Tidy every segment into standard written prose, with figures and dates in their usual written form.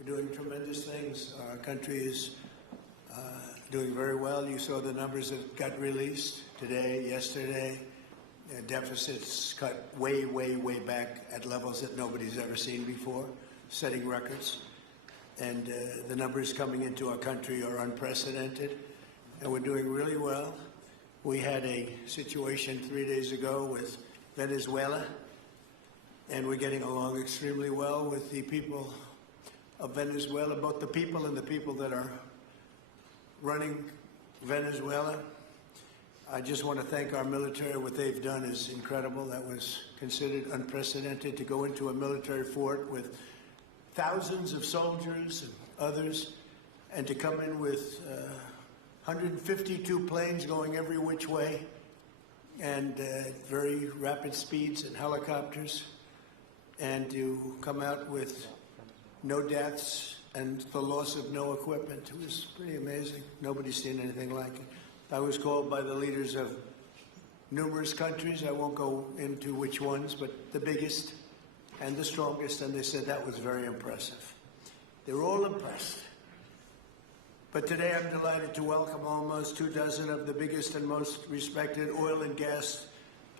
We're doing tremendous things. Our country is doing very well. You saw the numbers that got released today, yesterday. Deficits cut way, way, way back at levels that nobody's ever seen before, setting records. And the numbers coming into our country are unprecedented, and we're doing really well. We had a situation 3 days ago with Venezuela, and we're getting along extremely well with the people of Venezuela, both the people and the people that are running Venezuela. I just want to thank our military. What they've done is incredible. That was considered unprecedented, to go into a military fort with thousands of soldiers and others, and to come in with 152 planes going every which way, and very rapid speeds, and helicopters, and to come out with no deaths and the loss of no equipment. It was pretty amazing. Nobody's seen anything like it. I was called by the leaders of numerous countries. I won't go into which ones, but the biggest and the strongest, and they said that was very impressive. They were all impressed. But today I'm delighted to welcome almost 24 of the biggest and most respected oil and gas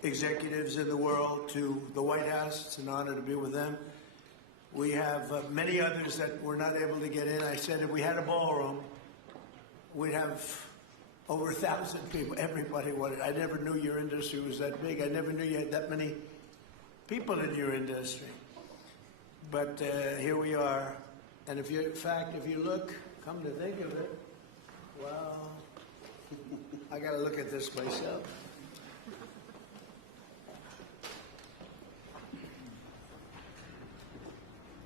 executives in the world to the White House. It's an honor to be with them. We have many others that were not able to get in. I said if we had a ballroom, we'd have over 1,000 people. Everybody wanted. I never knew your industry was that big. I never knew you had that many people in your industry. But here we are. And if you, in fact, if you look, come to think of it, wow, I got to look at this myself.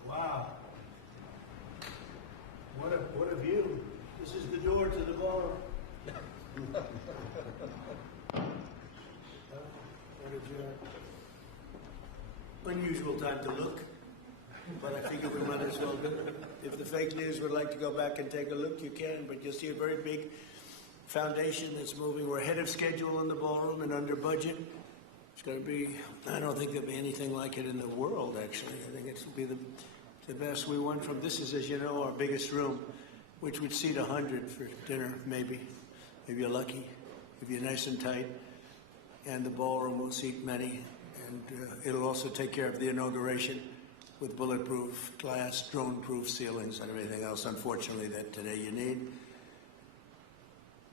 Wow. What a view. This is the door to the ballroom. Unusual time to look, but I figure we might as well do it. If the fake news would like to go back and take a look, you can, but you'll see a very big foundation that's moving. We're ahead of schedule in the ballroom and under budget. It's going to be, I don't think there'll be anything like it in the world, actually. I think it's going to be the best. We went from, this is, as you know, our biggest room, which would seat 100 for dinner, maybe. If you're lucky, if you're nice and tight. And the ballroom will seat many. And it'll also take care of the inauguration with bulletproof glass, drone-proof ceilings, and everything else, unfortunately, that today you need.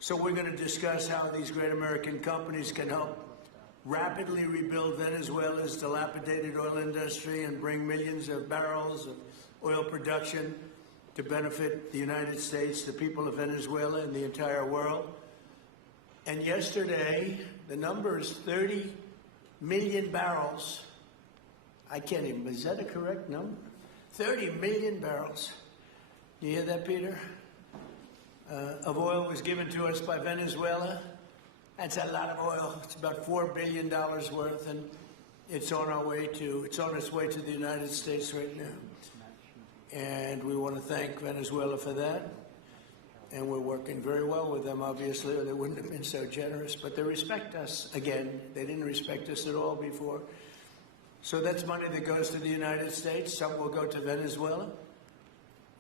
So we're going to discuss how these great American companies can help rapidly rebuild Venezuela's dilapidated oil industry and bring millions of barrels of oil production to benefit the United States, the people of Venezuela, and the entire world. And yesterday, the number is 30 million barrels. I can't even, is that a correct number? 30 million barrels. You hear that, Peter? Of oil was given to us by Venezuela. That's a lot of oil. It's about $4 billion worth, and it's on its way to the United States right now. And we want to thank Venezuela for that. And we're working very well with them, obviously, or they wouldn't have been so generous. But they respect us again. They didn't respect us at all before. So that's money that goes to the United States. Some will go to Venezuela,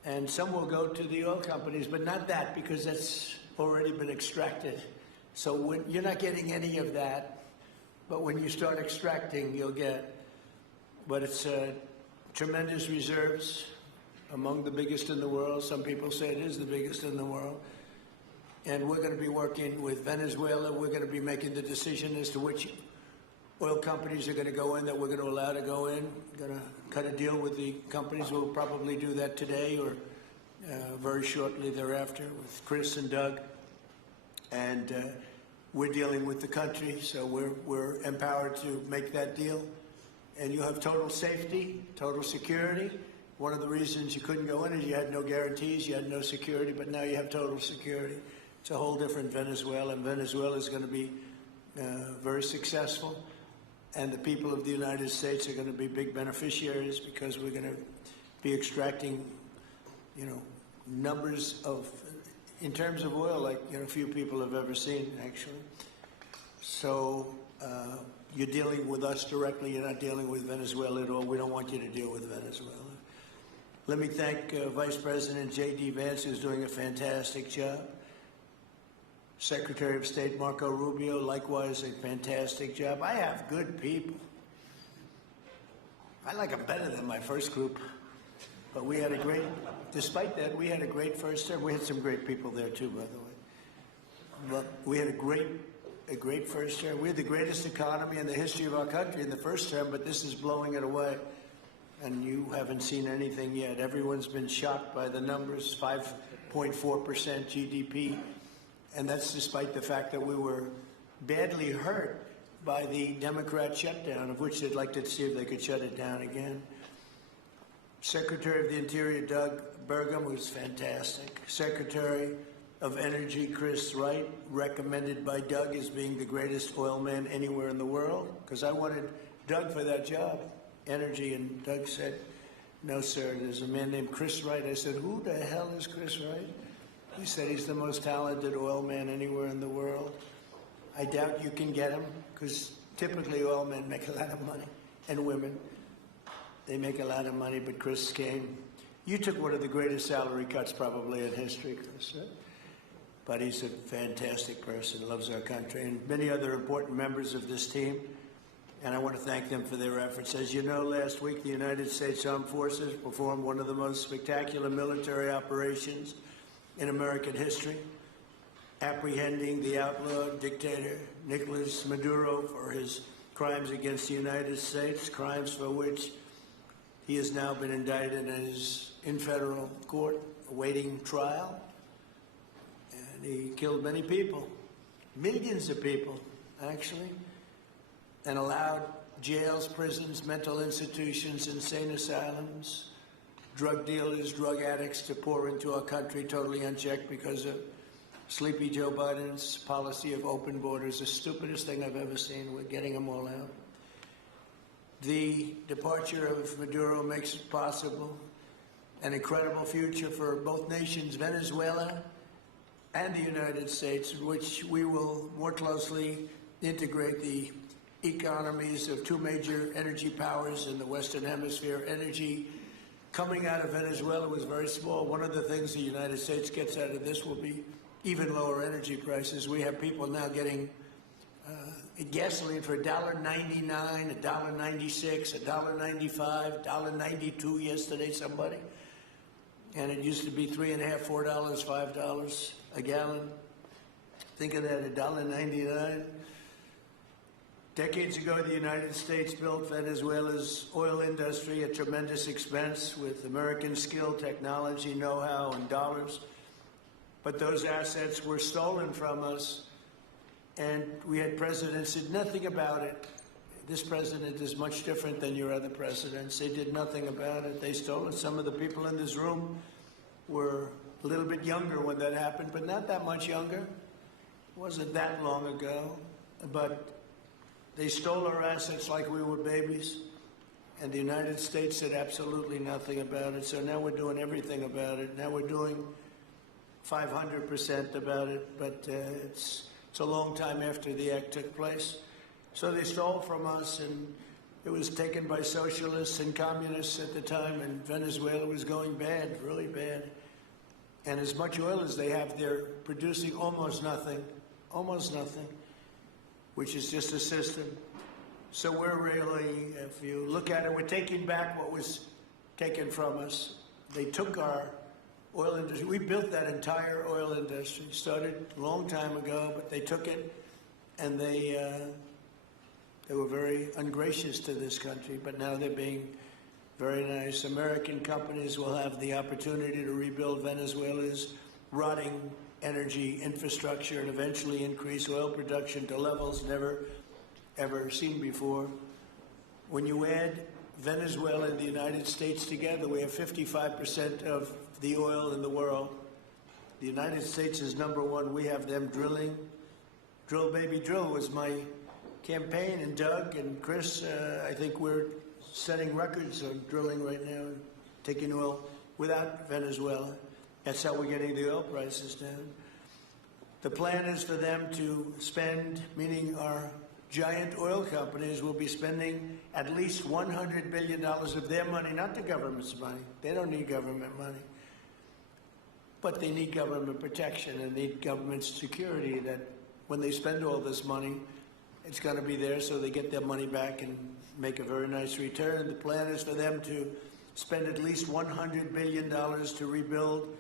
and some will go to the oil companies, but not that, because that's already been extracted. So when, you're not getting any of that, but when you start extracting, you'll get. But it's tremendous reserves, among the biggest in the world. Some people say it is the biggest in the world. And we're going to be working with Venezuela. We're going to be making the decision as to which oil companies are going to go in, that we're going to allow to go in. We're going to cut a deal with the companies. We'll probably do that today or very shortly thereafter with Chris and Doug. And we're dealing with the country, so we're empowered to make that deal. And you have total safety, total security. One of the reasons you couldn't go in is you had no guarantees, you had no security, but now you have total security. It's a whole different Venezuela, and Venezuela is going to be very successful. And the people of the United States are going to be big beneficiaries, because we're going to be extracting, numbers of, in terms of oil, like few people have ever seen, actually. So you're dealing with us directly. You're not dealing with Venezuela at all. We don't want you to deal with Venezuela. Let me thank Vice President J.D. Vance, who's doing a fantastic job. Secretary of State Marco Rubio, likewise, a fantastic job. I have good people. I like them better than my first group. But we had a great, despite that, we had a great first term. We had some great people there, too, by the way. But we had a great first term. We had the greatest economy in the history of our country in the first term, but this is blowing it away. And you haven't seen anything yet. Everyone's been shocked by the numbers, 5.4% GDP. And that's despite the fact that we were badly hurt by the Democrat shutdown, of which they'd like to see if they could shut it down again. Secretary of the Interior, Doug Burgum, who's fantastic. Secretary of Energy, Chris Wright, recommended by Doug as being the greatest oil man anywhere in the world, because I wanted Doug for that job, energy, and Doug said, no, sir, there's a man named Chris Wright. I said, who the hell is Chris Wright? He said he's the most talented oil man anywhere in the world. I doubt you can get him, because typically oil men make a lot of money, and women. They make a lot of money, but Chris came. You took one of the greatest salary cuts probably in history, Chris. Right? But he's a fantastic person, loves our country, and many other important members of this team. And I want to thank them for their efforts. As you know, last week the United States Armed Forces performed one of the most spectacular military operations in American history, apprehending the outlawed dictator Nicolás Maduro for his crimes against the United States, crimes for which he has now been indicted and is in federal court awaiting trial. And he killed many people, millions of people, actually, and allowed jails, prisons, mental institutions, insane asylums, drug dealers, drug addicts to pour into our country totally unchecked because of sleepy Joe Biden's policy of open borders, the stupidest thing I've ever seen. We're getting them all out. The departure of Maduro makes it possible an incredible future for both nations, Venezuela and the United States, in which we will more closely integrate the economies of two major energy powers in the Western Hemisphere. Energy coming out of Venezuela was very small. One of the things the United States gets out of this will be even lower energy prices. We have people now getting gasoline for $1.99, $1.96, $1.95, $1.92 yesterday, somebody. And it used to be $3.50, $4, $5 a gallon. Think of that, $1.99. Decades ago, the United States built Venezuela's oil industry at tremendous expense with American skill, technology, know-how, and dollars. But those assets were stolen from us, and we had presidents who did nothing about it. This president is much different than your other presidents. They did nothing about it. They stole it. Some of the people in this room were a little bit younger when that happened, but not that much younger. It wasn't that long ago. But they stole our assets like we were babies, and the United States did absolutely nothing about it. So now we're doing everything about it. Now we're doing 500% about it, but it's a long time after the act took place. So they stole from us, and it was taken by socialists and communists at the time, and Venezuela was going bad, really bad. And as much oil as they have, they're producing almost nothing, which is just a system. So we're really, if you look at it, we're taking back what was taken from us. They took our oil industry. We built that entire oil industry. Started a long time ago, but they took it, and they were very ungracious to this country, but now they're being very nice. American companies will have the opportunity to rebuild Venezuela's rotting energy infrastructure and eventually increase oil production to levels never, ever seen before. When you add Venezuela and the United States together, we have 55% of the oil in the world. The United States is #1. We have them drilling. Drill, baby, drill was my campaign, and Doug and Chris, I think we're setting records on drilling right now and taking oil without Venezuela. That's how we're getting the oil prices down. The plan is for them to spend, meaning our giant oil companies will be spending at least $100 billion of their money, not the government's money. They don't need government money. But they need government protection and need government security that when they spend all this money, it's going to be there so they get their money back and make a very nice return. The plan is for them to spend at least $100 billion to rebuild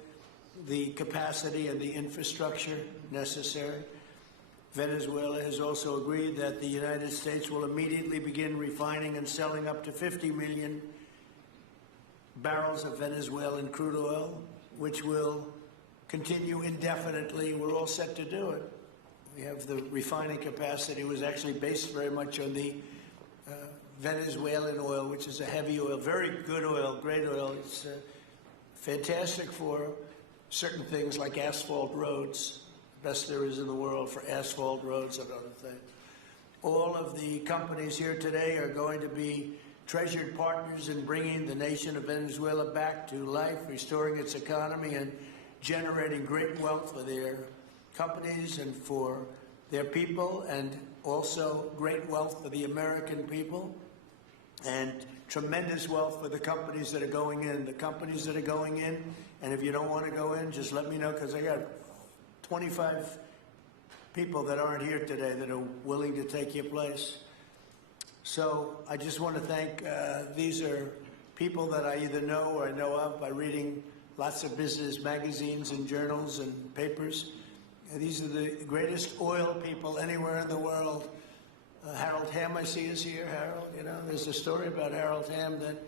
the capacity and the infrastructure necessary. Venezuela has also agreed that the United States will immediately begin refining and selling up to 50 million barrels of Venezuelan crude oil, which will continue indefinitely. We're all set to do it. We have the refining capacity. It was actually based very much on the Venezuelan oil, which is a heavy oil, very good oil, great oil. It's fantastic for certain things like asphalt roads, best there is in the world for asphalt roads and other things. All of the companies here today are going to be treasured partners in bringing the nation of Venezuela back to life, restoring its economy, and generating great wealth for their companies and for their people, and also great wealth for the American people, and tremendous wealth for the companies that are going in. The companies that are going in, and if you don't want to go in, just let me know, because I got 25 people that aren't here today that are willing to take your place. So I just want to thank, these are people that I either know or I know of by reading lots of business magazines and journals and papers. These are the greatest oil people anywhere in the world. Harold Hamm, I see, is here. Harold, you know, there's a story about Harold Hamm that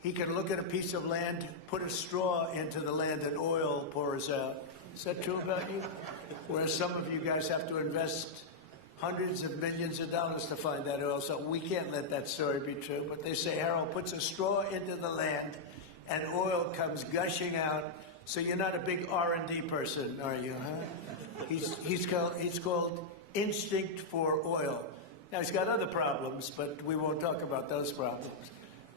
he can look at a piece of land, put a straw into the land, and oil pours out. Is that true about you? Whereas some of you guys have to invest hundreds of millions of dollars to find that oil, so we can't let that story be true. But they say Harold puts a straw into the land, and oil comes gushing out. So you're not a big R&D person, are you, huh? He's called Instinct for Oil. Now, he's got other problems, but we won't talk about those problems.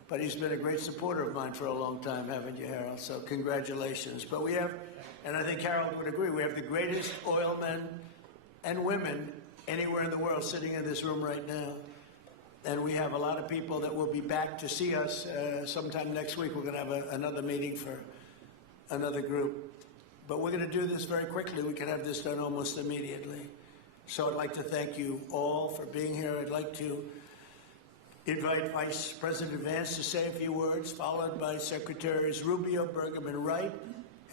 But he's been a great supporter of mine for a long time, haven't you, Harold? So congratulations. But we have, and I think Harold would agree, we have the greatest oil men and women anywhere in the world sitting in this room right now. And we have a lot of people that will be back to see us sometime next week. We're going to have another meeting for another group. But we're going to do this very quickly. We can have this done almost immediately. So I'd like to thank you all for being here. I'd like to invite Vice President Vance to say a few words, followed by Secretaries Rubio, Burgum, and Wright.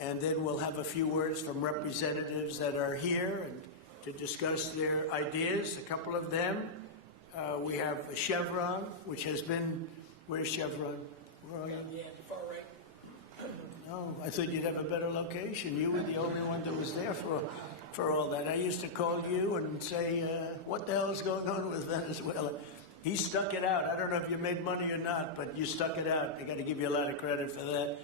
And then we'll have a few words from representatives that are here and to discuss their ideas, a couple of them. We have Chevron, which has been, where's Chevron? Where are you? Yeah, the far right. No, I thought you'd have a better location. You were the only one that was there for all that. I used to call you and say, what the hell is going on with Venezuela? He stuck it out. I don't know if you made money or not, but you stuck it out. I got to give you a lot of credit for that.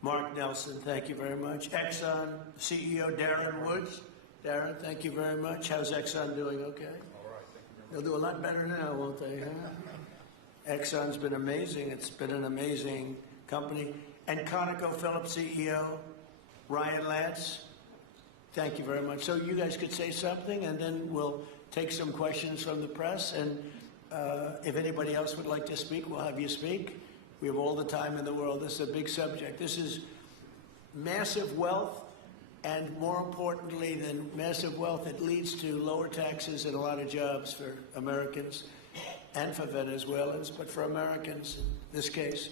Mark Nelson, thank you very much. Exxon CEO Darren Woods. Darren, thank you very much. How's Exxon doing? Okay? All right, thank you very much. They'll do a lot better now, won't they? Huh? Exxon's been amazing. It's been an amazing company. And ConocoPhillips CEO Ryan Lance, thank you very much. So you guys could say something, and then we'll take some questions from the press. And if anybody else would like to speak, we'll have you speak. We have all the time in the world. This is a big subject. This is massive wealth, and more importantly than massive wealth, it leads to lower taxes and a lot of jobs for Americans and for Venezuelans, but for Americans in this case.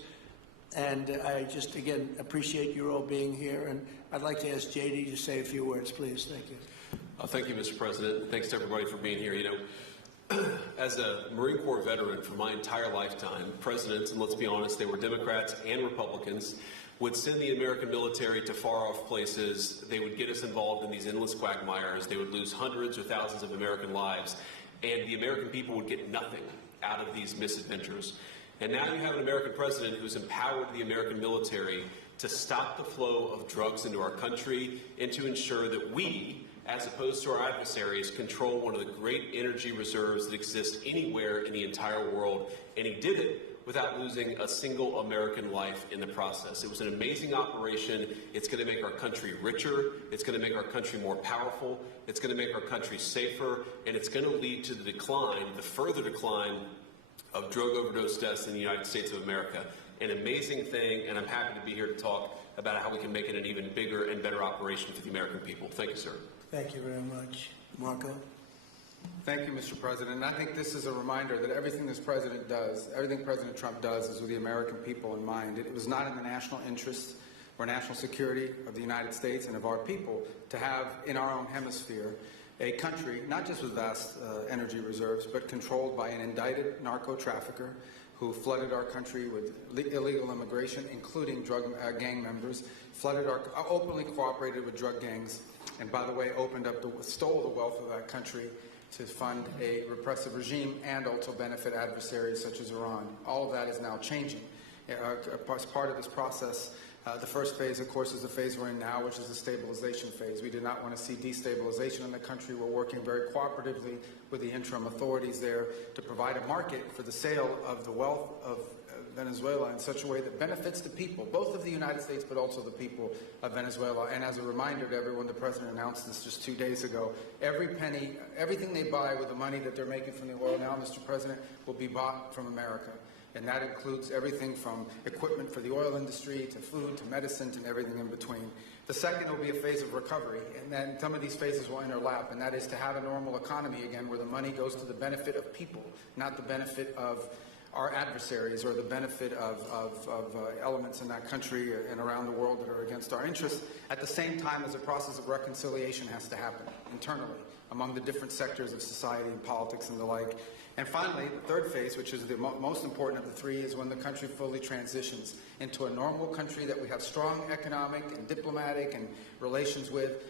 And I just, again, appreciate you all being here. And I'd like to ask JD to say a few words, please. Thank you. Thank you, Mr. President. Thanks to everybody for being here. You know, as a Marine Corps veteran for my entire lifetime, presidents, and let's be honest, they were Democrats and Republicans, would send the American military to far-off places. They would get us involved in these endless quagmires. They would lose hundreds or thousands of American lives, and the American people would get nothing out of these misadventures. And now you have an American president who's empowered the American military to stop the flow of drugs into our country and to ensure that we, as opposed to our adversaries, control one of the great energy reserves that exist anywhere in the entire world. And he did it without losing a single American life in the process. It was an amazing operation. It's going to make our country richer. It's going to make our country more powerful. It's going to make our country safer. And it's going to lead to the decline, the further decline of drug overdose deaths in the United States of America. An amazing thing, and I'm happy to be here to talk about how we can make it an even bigger and better operation for the American people. Thank you, sir. Thank you very much. Marco? Thank you, Mr. President. And I think this is a reminder that everything this president does, everything President Trump does, is with the American people in mind. It was not in the national interest or national security of the United States and of our people to have in our own hemisphere a country, not just with vast energy reserves, but controlled by an indicted narco-trafficker who flooded our country with illegal immigration, including drug gang members, openly cooperated with drug gangs, and by the way, stole the wealth of that country to fund a repressive regime and also benefit adversaries such as Iran. All of that is now changing. As part of this process, the first phase, of course, is the phase we're in now, which is the stabilization phase. We do not want to see destabilization in the country. We're working very cooperatively with the interim authorities there to provide a market for the sale of the wealth of Venezuela in such a way that benefits the people, both of the United States, but also the people of Venezuela. And as a reminder to everyone, the President announced this just 2 days ago. Every penny, everything they buy with the money that they're making from the oil now, Mr. President, will be bought from America. And that includes everything from equipment for the oil industry to food to medicine and everything in between. The second will be a phase of recovery, and then some of these phases will overlap, and that is to have a normal economy again where the money goes to the benefit of people, not the benefit of our adversaries or the benefit of elements in that country and around the world that are against our interests, at the same time as a process of reconciliation has to happen internally among the different sectors of society and politics and the like. And finally, the third phase, which is the most important of the three, is when the country fully transitions into a normal country that we have strong economic and diplomatic and relations with,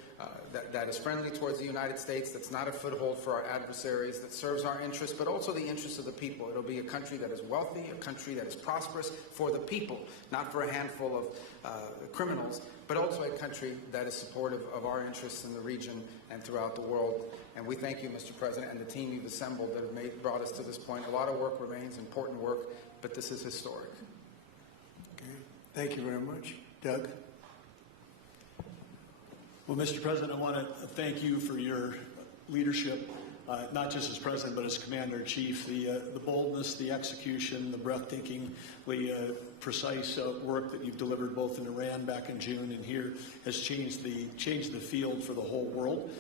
that is friendly towards the United States, that's not a foothold for our adversaries, that serves our interests, but also the interests of the people. It'll be a country that is wealthy, a country that is prosperous for the people, not for a handful of criminals, but also a country that is supportive of our interests in the region and throughout the world. And we thank you, Mr. President, and the team you've assembled that have brought us to this point. A lot of work remains, important work, but this is historic. Okay. Thank you very much. Doug? Well, Mr. President, I want to thank you for your leadership, not just as President, but as Commander-in-Chief. The boldness, the execution, the breathtakingly precise work that you've delivered both in Iran back in June and here has changed the field for the whole world.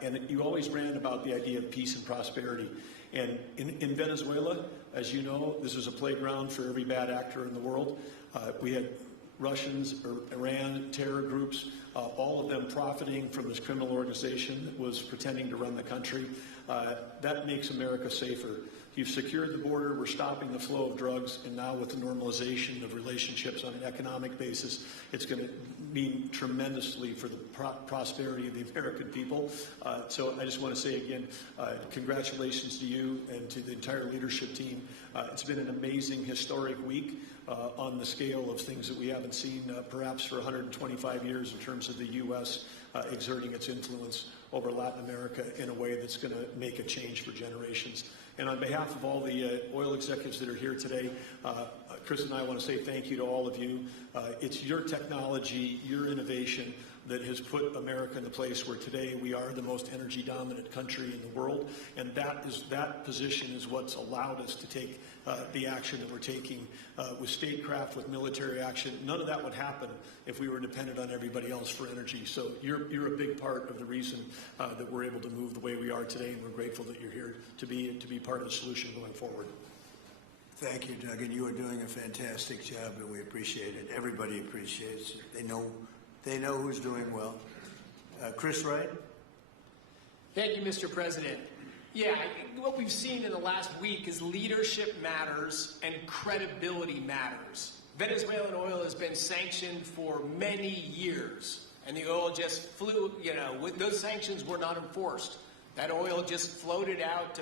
And you always ran about the idea of peace and prosperity. And in Venezuela, as you know, this was a playground for every bad actor in the world. We had Russians, Iran, terror groups, all of them profiting from this criminal organization that was pretending to run the country. That makes America safer. You've secured the border, we're stopping the flow of drugs, and now with the normalization of relationships on an economic basis, it's going to mean tremendously for the prosperity of the American people. So I just want to say again, congratulations to you and to the entire leadership team. It's been an amazing, historic week on the scale of things that we haven't seen perhaps for 125 years in terms of the U.S. Exerting its influence over Latin America in a way that's going to make a change for generations. And on behalf of all the oil executives that are here today, Chris and I want to say thank you to all of you. It's your technology, your innovation that has put America in the place where today we are the most energy dominant country in the world. And that position is what's allowed us to take the action that we're taking with statecraft, with military action. None of that would happen if we were dependent on everybody else for energy. So you're a big part of the reason that we're able to move the way we are today, and we're grateful that you're here to be part of the solution going forward. Thank you, Doug, and you are doing a fantastic job, and we appreciate it. Everybody appreciates it. They know who's doing well. Chris Wright? Thank you, Mr. President. Yeah, what we've seen in the last week is leadership matters and credibility matters. Venezuelan oil has been sanctioned for many years, and the oil just flew, those sanctions were not enforced. That oil just floated out,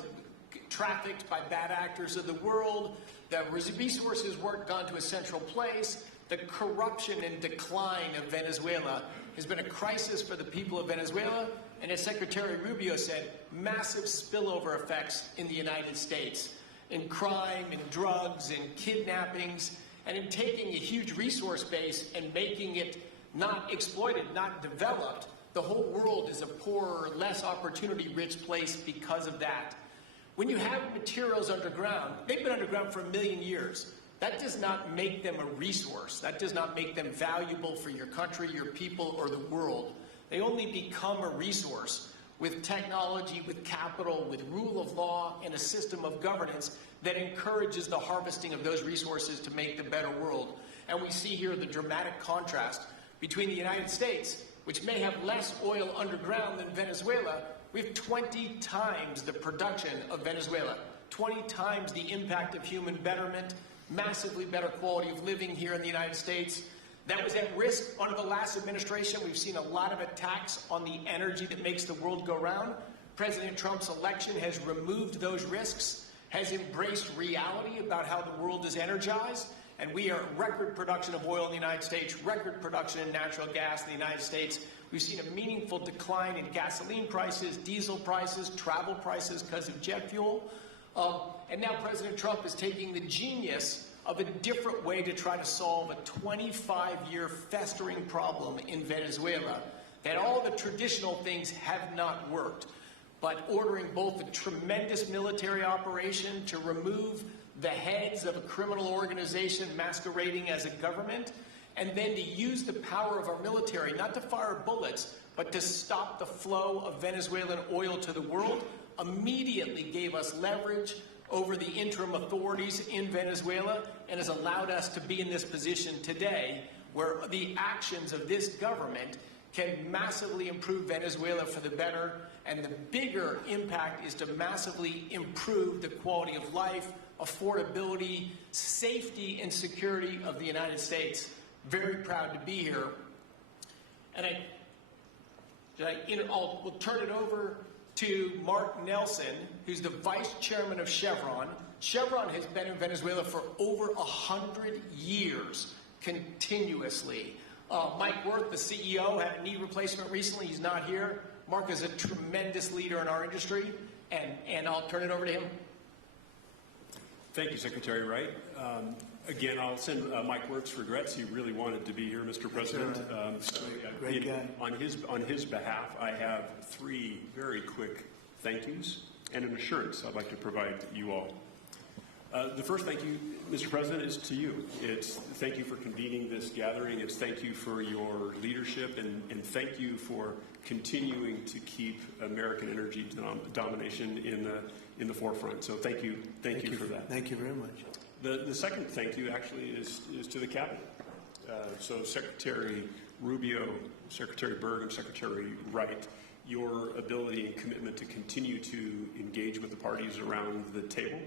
trafficked by bad actors of the world. The resources weren't gone to a central place. The corruption and decline of Venezuela has been a crisis for the people of Venezuela, and as Secretary Rubio said, massive spillover effects in the United States. in crime, in drugs, in kidnappings, and in taking a huge resource base and making it not exploited, not developed. The whole world is a poorer, less opportunity-rich place because of that. When you have materials underground, they've been underground for 1 million years. That does not make them a resource. That does not make them valuable for your country, your people, or the world. They only become a resource with technology, with capital, with rule of law, and a system of governance that encourages the harvesting of those resources to make the better world. And we see here the dramatic contrast between the United States, which may have less oil underground than Venezuela. We have 20 times the production of Venezuela, 20 times the impact of human betterment, massively better quality of living here in the United States. That was at risk under the last administration. We've seen a lot of attacks on the energy that makes the world go round. President Trump's election has removed those risks, has embraced reality about how the world is energized, and we are record production of oil in the United States, record production in natural gas in the United States. We've seen a meaningful decline in gasoline prices, diesel prices, travel prices because of jet fuel. And now President Trump is taking the genius of a different way to try to solve a 25-year festering problem in Venezuela, that all the traditional things have not worked, but ordering both a tremendous military operation to remove the heads of a criminal organization masquerading as a government, and then to use the power of our military, not to fire bullets, but to stop the flow of Venezuelan oil to the world, immediately gave us leverage over the interim authorities in Venezuela and has allowed us to be in this position today where the actions of this government can massively improve Venezuela for the better, and the bigger impact is to massively improve the quality of life, affordability, safety, and security of the United States. Very proud to be here. And we'll turn it over to Mark Nelson, who's the vice chairman of Chevron. Chevron has been in Venezuela for over 100 years, continuously. Mike Wirth, the CEO, had a knee replacement recently. He's not here. Mark is a tremendous leader in our industry, and I'll turn it over to him. Thank you, Secretary Wright. Again, I'll send Mike Wirth's regrets. He really wanted to be here, Mr. President. Great guy. On his behalf, I have 3 very quick thank yous and an assurance I'd like to provide to you all. The first thank you, Mr. President, is to you. It's thank you for convening this gathering. It's thank you for your leadership, and thank you for continuing to keep American energy domination in the forefront. So thank you for that. Thank you very much. The second thank you actually is to the cabinet. So Secretary Rubio, Secretary Berg, and Secretary Wright, your ability and commitment to continue to engage with the parties around the table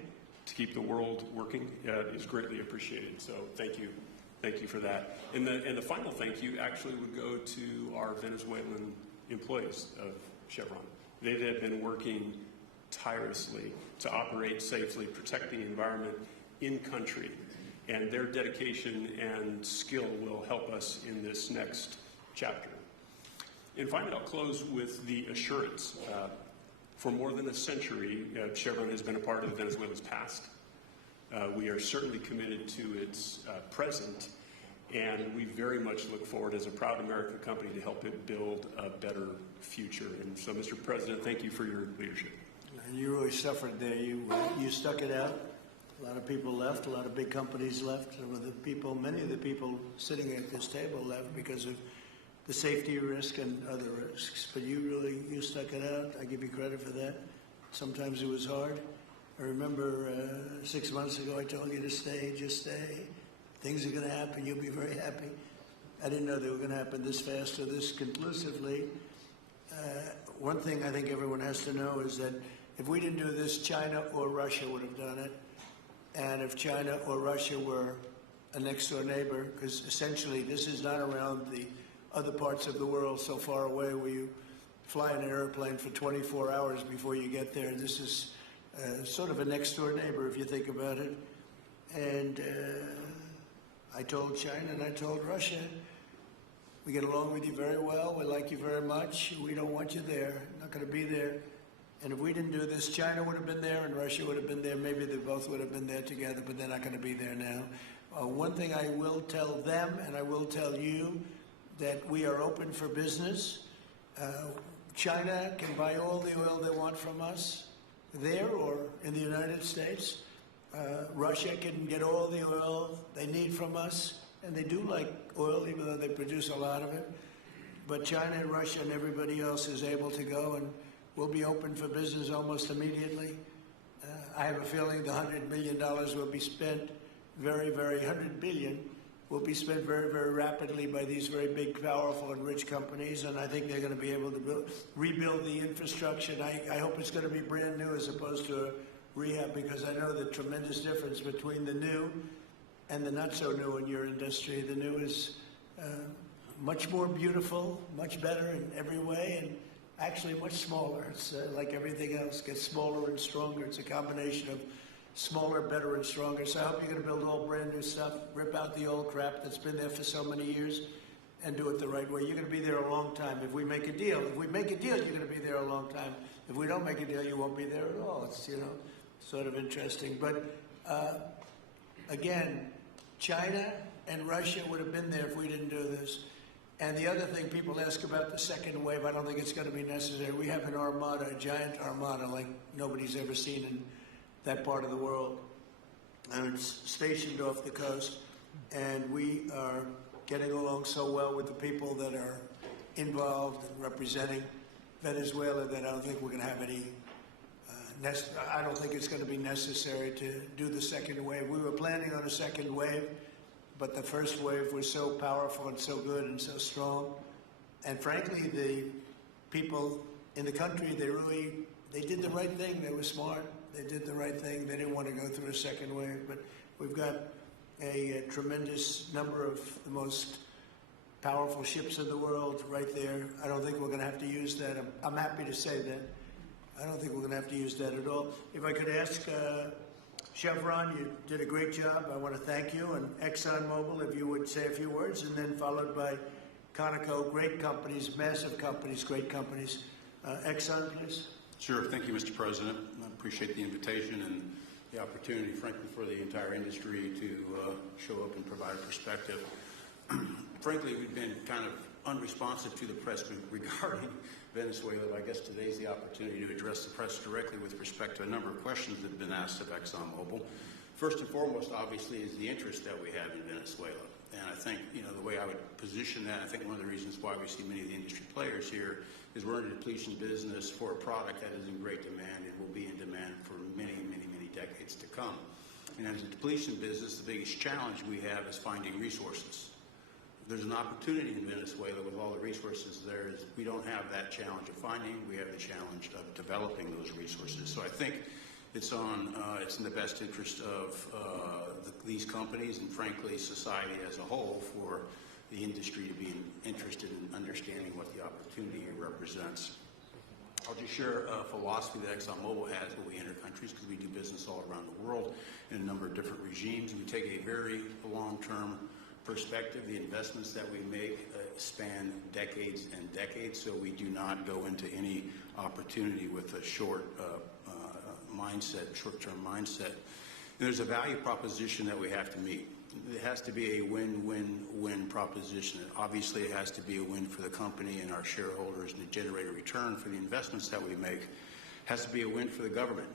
to keep the world working is greatly appreciated. So thank you for that. And the final thank you actually would go to our Venezuelan employees of Chevron. They have been working tirelessly to operate safely, protect the environment in country, and their dedication and skill will help us in this next chapter. And finally, I'll close with the assurance. For more than a century, Chevron has been a part of Venezuela's past. We are certainly committed to its present, and we very much look forward as a proud American company to help it build a better future. And so, Mr. President, thank you for your leadership. And you really suffered there. You stuck it out. A lot of people left. A lot of big companies left. Many of the people sitting at this table left because of the safety risk and other risks. But you stuck it out. I give you credit for that. Sometimes it was hard. I remember 6 months ago I told you to stay, just stay. Things are going to happen. You'll be very happy. I didn't know they were going to happen this fast or this conclusively. One thing I think everyone has to know is that if we didn't do this, China or Russia would have done it. And if China or Russia were a next-door neighbor, because essentially this is not around the other parts of the world so far away where you fly in an airplane for 24 hours before you get there. This is sort of a next-door neighbor if you think about it. And I told China and I told Russia, we get along with you very well. We like you very much. We don't want you there. Not going to be there. And if we didn't do this, China would have been there and Russia would have been there. Maybe they both would have been there together, but they're not going to be there now. One thing I will tell them, and I will tell you, that we are open for business. China can buy all the oil they want from us there or in the United States. Russia can get all the oil they need from us, and they do like oil, even though they produce a lot of it. But China and Russia and everybody else is able to go, and we'll be open for business almost immediately. I have a feeling the $100 million will be spent $100 billion will be spent very, very rapidly by these very big, powerful, and rich companies, and I think they're going to be able to rebuild the infrastructure. And I hope it's going to be brand new as opposed to a rehab, because I know the tremendous difference between the new and the not so new in your industry. The new is much more beautiful, much better in every way, and actually much smaller. It's like everything else, gets smaller and stronger. It's a combination of smaller, better, and stronger. So I hope you're going to build all brand new stuff, rip out the old crap that's been there for so many years, and do it the right way. You're going to be there a long time. If we make a deal, you're going to be there a long time. If we don't make a deal, you won't be there at all. It's, sort of interesting. But again, China and Russia would have been there if we didn't do this. And the other thing, people ask about the second wave. I don't think it's going to be necessary. We have an armada, a giant armada like nobody's ever seen in that part of the world. And it's stationed off the coast. And we are getting along so well with the people that are involved in representing Venezuela that I don't think we're going to have any I don't think it's going to be necessary to do the second wave. We were planning on a second wave, but the first wave was so powerful and so good and so strong. And frankly, the people in the country, they did the right thing. They were smart. They did the right thing. They didn't want to go through a second wave. But we've got a tremendous number of the most powerful ships in the world right there. I don't think we're going to have to use that. I'm happy to say that. I don't think we're going to have to use that at all. If I could ask Chevron, you did a great job. I want to thank you. And ExxonMobil, if you would say a few words, and then followed by Conoco, great companies, massive companies, great companies. Exxon, please. Sure. Thank you, Mr. President. I appreciate the invitation and the opportunity, frankly, for the entire industry to show up and provide a perspective. Frankly, we've been kind of unresponsive to the press regarding Venezuela. I guess today's the opportunity to address the press directly with respect to a number of questions that have been asked of ExxonMobil. First and foremost, obviously, is the interest that we have in Venezuela. And I think, the way I would position that, I think one of the reasons why we see many of the industry players here is we're in a depletion business for a product that is in great demand and will be in demand for many, many, many decades to come. And as a depletion business, the biggest challenge we have is finding resources. There's an opportunity in Venezuela with all the resources there. We don't have that challenge of finding. We have the challenge of developing those resources. So I think it's in the best interest of these companies and, frankly, society as a whole for the industry to be interested in understanding what the opportunity here represents. I'll just share a philosophy that ExxonMobil has when we enter countries, because we do business all around the world in a number of different regimes. We take a very long-term perspective. The investments that we make span decades and decades, so we do not go into any opportunity with a short-term mindset. And there's a value proposition that we have to meet. It has to be a win-win-win proposition. Obviously, it has to be a win for the company and our shareholders and to generate a return for the investments that we make. It has to be a win for the government.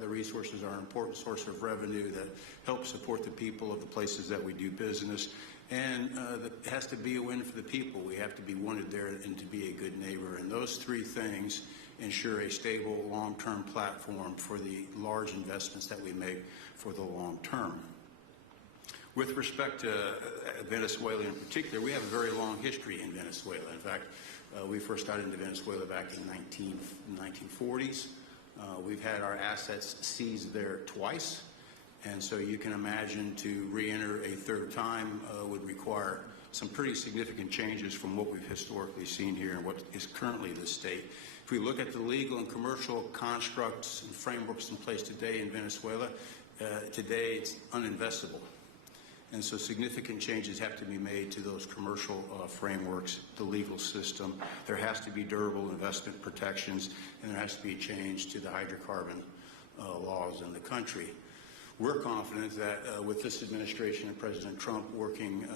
The resources are an important source of revenue that help support the people of the places that we do business. And it has to be a win for the people. We have to be wanted there and to be a good neighbor. And those three things ensure a stable, long-term platform for the large investments that we make for the long term. With respect to Venezuela in particular, we have a very long history in Venezuela. In fact, we first got into Venezuela back in the 1940s. We've had our assets seized there twice, and so you can imagine to re-enter a third time would require some pretty significant changes from what we've historically seen here and what is currently the state. If we look at the legal and commercial constructs and frameworks in place today in Venezuela, today it's uninvestable. And so significant changes have to be made to those commercial frameworks, the legal system. There has to be durable investment protections, and there has to be a change to the hydrocarbon laws in the country. We're confident that with this administration and President Trump working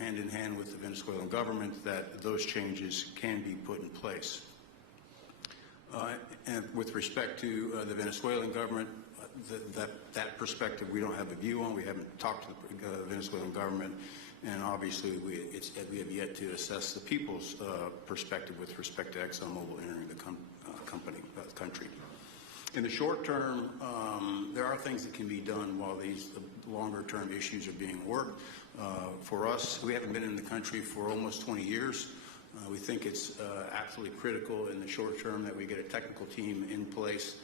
hand in hand with the Venezuelan government, that those changes can be put in place. And with respect to the Venezuelan government, that perspective we don't have a view on. We haven't talked to the Venezuelan government, and obviously we have yet to assess the people's perspective with respect to ExxonMobil entering the country. In the short term, there are things that can be done while these longer-term issues are being worked. For us, we haven't been in the country for almost 20 years. We think it's absolutely critical in the short term that we get a technical team in place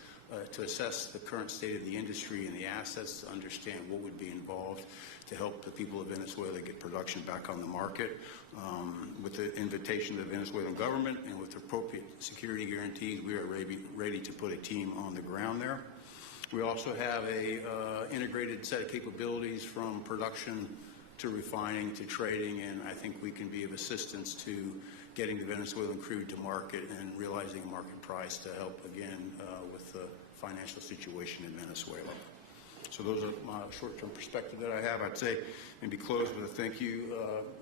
to assess the current state of the industry and the assets, to understand what would be involved to help the people of Venezuela get production back on the market. With the invitation of the Venezuelan government and with appropriate security guarantees, we are ready to put a team on the ground there. We also have a integrated set of capabilities from production to refining to trading, and I think we can be of assistance to getting the Venezuelan crude to market and realizing a market price to help, again, with the financial situation in Venezuela. So those are my short-term perspective that I have. I'd say, maybe close with a thank you,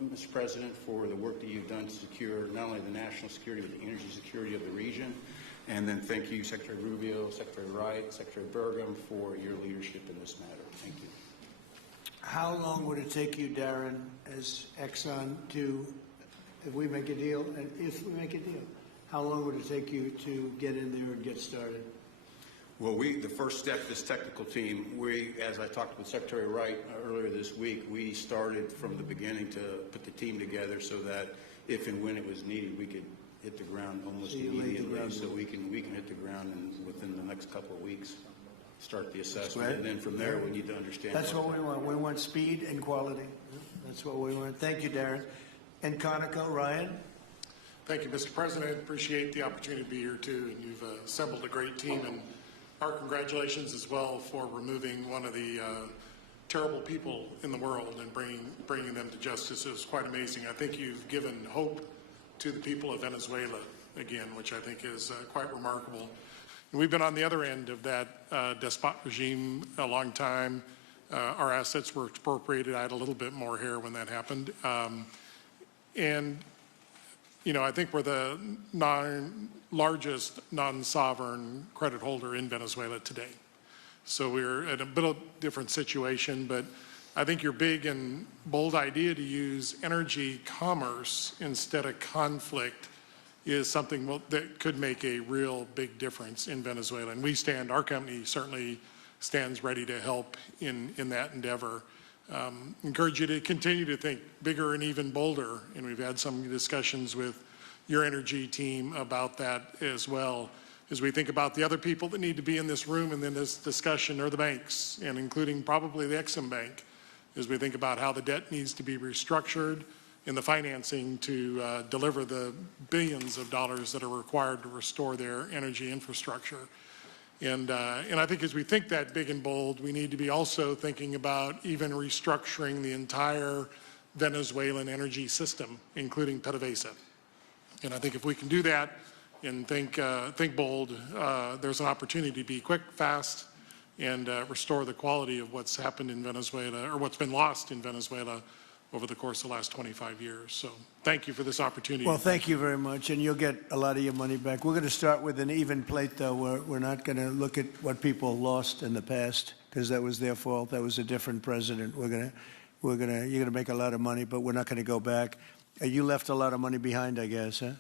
Mr. President, for the work that you've done to secure not only the national security, but the energy security of the region. And then thank you, Secretary Rubio, Secretary Wright, Secretary Burgum, for your leadership in this matter. Thank you. How long would it take you, Darren, as Exxon to, if we make a deal, how long would it take you to get in there and get started? Well, the first step, this technical team, as I talked with Secretary Wright earlier this week, we started from the beginning to put the team together so that if and when it was needed, we could hit the ground almost immediately. So we can hit the ground within the next couple of weeks, start the assessment, and then from there we need to understand. That's what we want. We want speed and quality. That's what we want. Thank you, Darren. And Conoco, Ryan. Thank you, Mr. President. Appreciate the opportunity to be here too, and you've assembled a great team. And our congratulations as well for removing one of the terrible people in the world and bringing them to justice. It was quite amazing. I think you've given hope to the people of Venezuela again, which I think is quite remarkable. And we've been on the other end of that despot regime a long time. Our assets were expropriated. I had a little bit more hair when that happened. And, you know, I think we're the largest non-sovereign credit holder in Venezuela today. So we're at a bit of a different situation, but I think your big and bold idea to use energy commerce instead of conflict is something that could make a real big difference in Venezuela. And our company certainly stands ready to help in that endeavor. Encourage you to continue to think bigger and even bolder. And we've had some discussions with your energy team about that as well, as we think about the other people that need to be in this room and in this discussion are the banks, and including probably the Exim Bank, as we think about how the debt needs to be restructured and the financing to deliver the billions of dollars that are required to restore their energy infrastructure. And I think as we think that big and bold, we need to be also thinking about even restructuring the entire Venezuelan energy system, including PDVSA. And I think if we can do that and think bold, there's an opportunity to be quick, fast, and restore the quality of what's happened in Venezuela, or what's been lost in Venezuela over the course of the last 25 years. So thank you for this opportunity. Well, thank you very much, and you'll get a lot of your money back. We're going to start with an even plate, though. We're not going to look at what people lost in the past, because that was their fault. That was a different president. You're going to make a lot of money, but we're not going to go back. You left a lot of money behind, I guess, huh?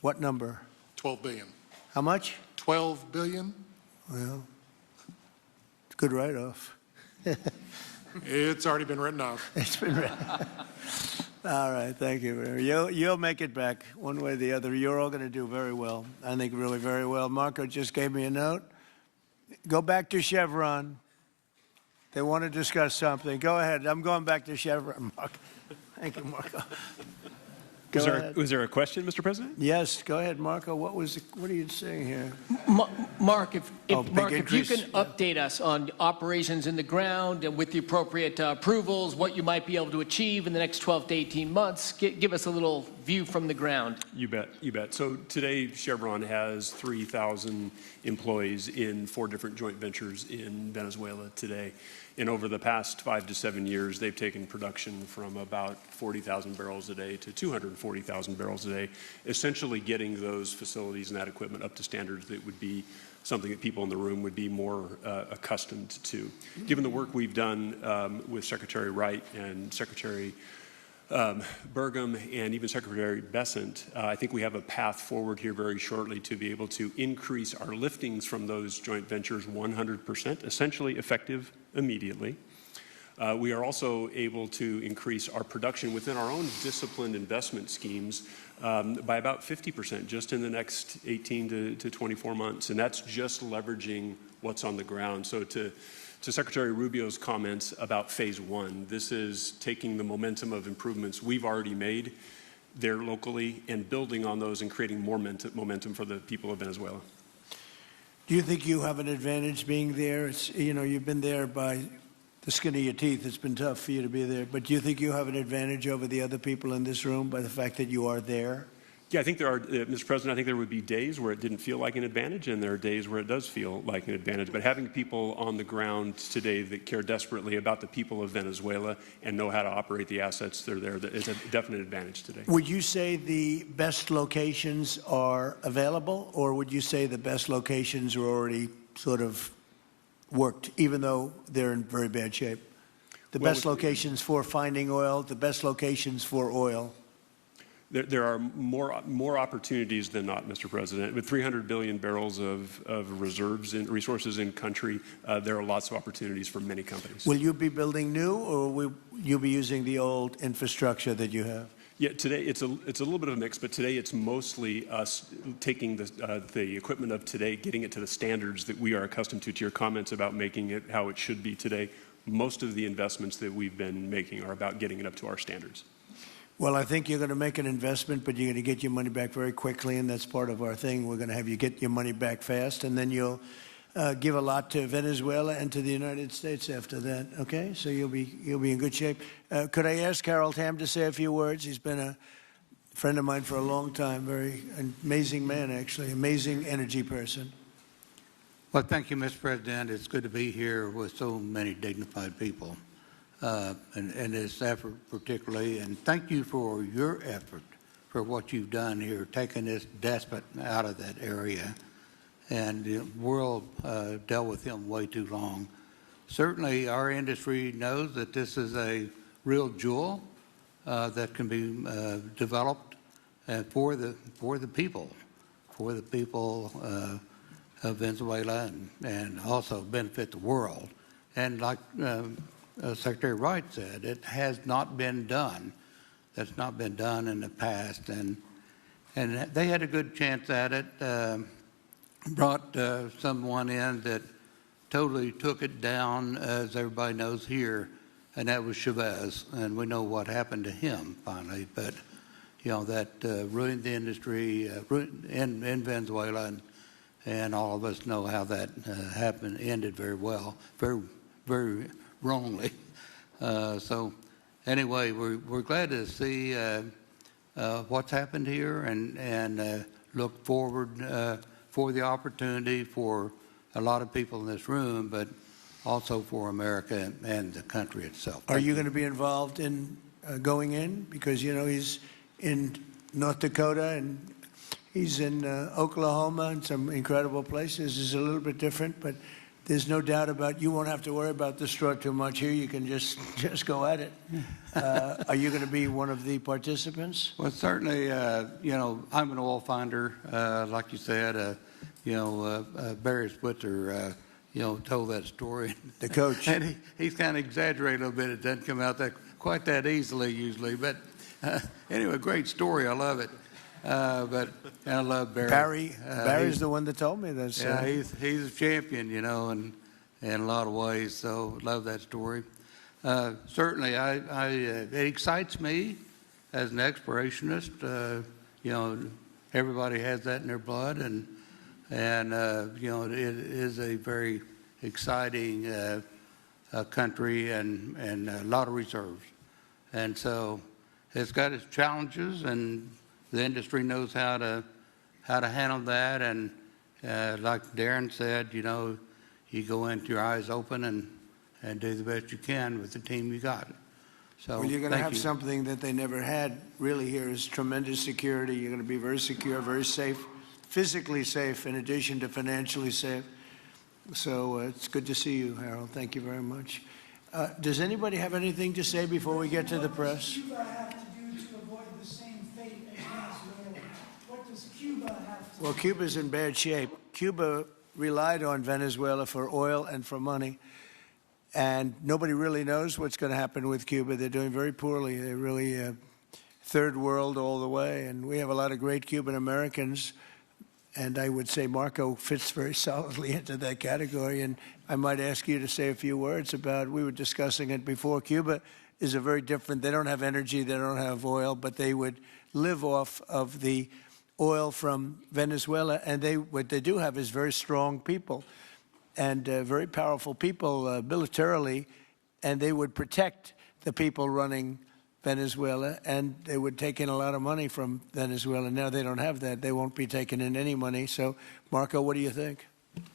What number? 12 billion. How much? 12 billion. Well, it's a good write-off. It's already been written off. It's been written. All right, thank you. You'll make it back one way or the other. You're all going to do very well. I think really very well. Marco just gave me a note. Go back to Chevron. They want to discuss something. Go ahead. I'm going back to Chevron, Marco. Thank you, Marco. Go ahead. Was there a question, Mr. President? Yes, go ahead, Marco. What are you saying here? Mark, if you can increase, update us on operations in the ground and with the appropriate approvals, what you might be able to achieve in the next 12 to 18 months, give us a little view from the ground. You bet, you bet. So today, Chevron has 3,000 employees in 4 different joint ventures in Venezuela today. And over the past 5 to 7 years, they've taken production from about 40,000 barrels a day to 240,000 barrels a day, essentially getting those facilities and that equipment up to standards that would be something that people in the room would be more accustomed to. Given the work we've done with Secretary Wright and Secretary Burgum and even Secretary Bessent, I think we have a path forward here very shortly to be able to increase our liftings from those joint ventures 100%, essentially effective immediately. We are also able to increase our production within our own disciplined investment schemes by about 50% just in the next 18 to 24 months. And that's just leveraging what's on the ground. So to Secretary Rubio's comments about phase 1, this is taking the momentum of improvements we've already made there locally and building on those and creating more momentum for the people of Venezuela. Do you think you have an advantage being there? You've been there by the skin of your teeth. It's been tough for you to be there. But do you think you have an advantage over the other people in this room by the fact that you are there? Yeah, I think there are, Mr. President, I think there would be days where it didn't feel like an advantage, and there are days where it does feel like an advantage. But having people on the ground today that care desperately about the people of Venezuela and know how to operate the assets that are there, is a definite advantage today. Would you say the best locations are available, or would you say the best locations are already sort of worked, even though they're in very bad shape? The best locations for finding oil, the best locations for oil? There are more opportunities than not, Mr. President. With 300 billion barrels of reserves and resources in country, there are lots of opportunities for many companies. Will you be building new, or will you be using the old infrastructure that you have? Yeah, today it's a little bit of a mix, but today it's mostly us taking the equipment of today, getting it to the standards that we are accustomed to. To your comments about making it how it should be today, most of the investments that we've been making are about getting it up to our standards. Well, I think you're going to make an investment, but you're going to get your money back very quickly, and that's part of our thing. We're going to have you get your money back fast, and then you'll give a lot to Venezuela and to the United States after that. Okay, so you'll be in good shape. Could I ask Harold Hamm to say a few words? He's been a friend of mine for a long time. Very amazing man, actually, amazing energy person. Well, thank you, Mr. President. It's good to be here with so many dignified people. And this effort particularly, and thank you for your effort for what you've done here, taking this despot out of that area. And the world dealt with him way too long. Certainly our industry knows that this is a real jewel that can be developed for the people of Venezuela and also benefit the world. And like Secretary Wright said, it has not been done. That's not been done in the past, and they had a good chance at it. Brought someone in that totally took it down, as everybody knows here, and that was Chavez, and we know what happened to him finally. But that ruined the industry in Venezuela, and all of us know how that happened, ended very well, very, very wrongly. So anyway, we're glad to see what's happened here and look forward for the opportunity for a lot of people in this room, but also for America and the country itself. Are you going to be involved in going in? Because, he's in North Dakota and he's in Oklahoma and some incredible places. It's a little bit different, but there's no doubt about you won't have to worry about the straw too much here. You can just go at it. Are you going to be one of the participants? Well, certainly, I'm an oil finder, like you said. Barry Switzer, told that story. The coach. And he's kind of exaggerated a little bit. It doesn't come out quite that easily usually. But anyway, great story. I love it. But I love Barry. Barry's the one that told me this. Yeah, he's a champion, and in a lot of ways. So love that story. Certainly, it excites me as an explorationist, you know, everybody has that in their blood, and you know, it is a very exciting country and a lot of reserves. And so it's got its challenges, and the industry knows how to handle that. And like Darren said, you know, you go into your eyes open and do the best you can with the team you got. So Well, you're going to have you. something that they never had really here is tremendous security. You're going to be very secure, very safe, physically safe in addition to financially safe. So it's good to see you, Harold. Thank you very much. Does anybody have anything to say before we get to the press? What does Cuba have to do to avoid the same fate as Venezuela? What does Cuba have to Well, Cuba's in bad shape. Cuba relied on Venezuela for oil and for money. And nobody really knows what's going to happen with Cuba. They're doing very poorly. They're really third world all the way. And we have a lot of great Cuban Americans. And I would say Marco fits very solidly into that category. And I might ask you to say a few words about, we were discussing it before, Cuba is a very different, they don't have energy, they don't have oil, but they would live off of the oil from Venezuela. And what they do have is very strong people and very powerful people militarily, and they would protect the people running Venezuela, and they would take in a lot of money from Venezuela. Now they don't have that. They won't be taking in any money. So, Marco, what do you think?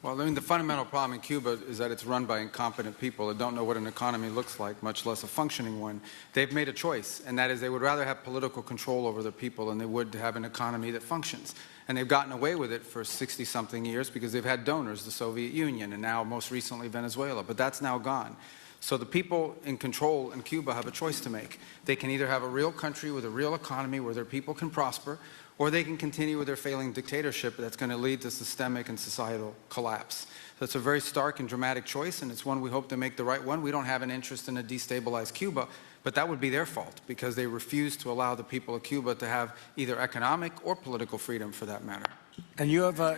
Well, I mean, the fundamental problem in Cuba is that it's run by incompetent people that don't know what an economy looks like, much less a functioning one. They've made a choice, and that is they would rather have political control over their people than they would to have an economy that functions. And they've gotten away with it for 60-something years because they've had donors, the Soviet Union, and now most recently Venezuela. But that's now gone. So the people in control in Cuba have a choice to make. They can either have a real country with a real economy where their people can prosper, or they can continue with their failing dictatorship that's going to lead to systemic and societal collapse. So it's a very stark and dramatic choice, and it's one we hope to make the right one. We don't have an interest in a destabilized Cuba, but that would be their fault because they refuse to allow the people of Cuba to have either economic or political freedom for that matter. And you have a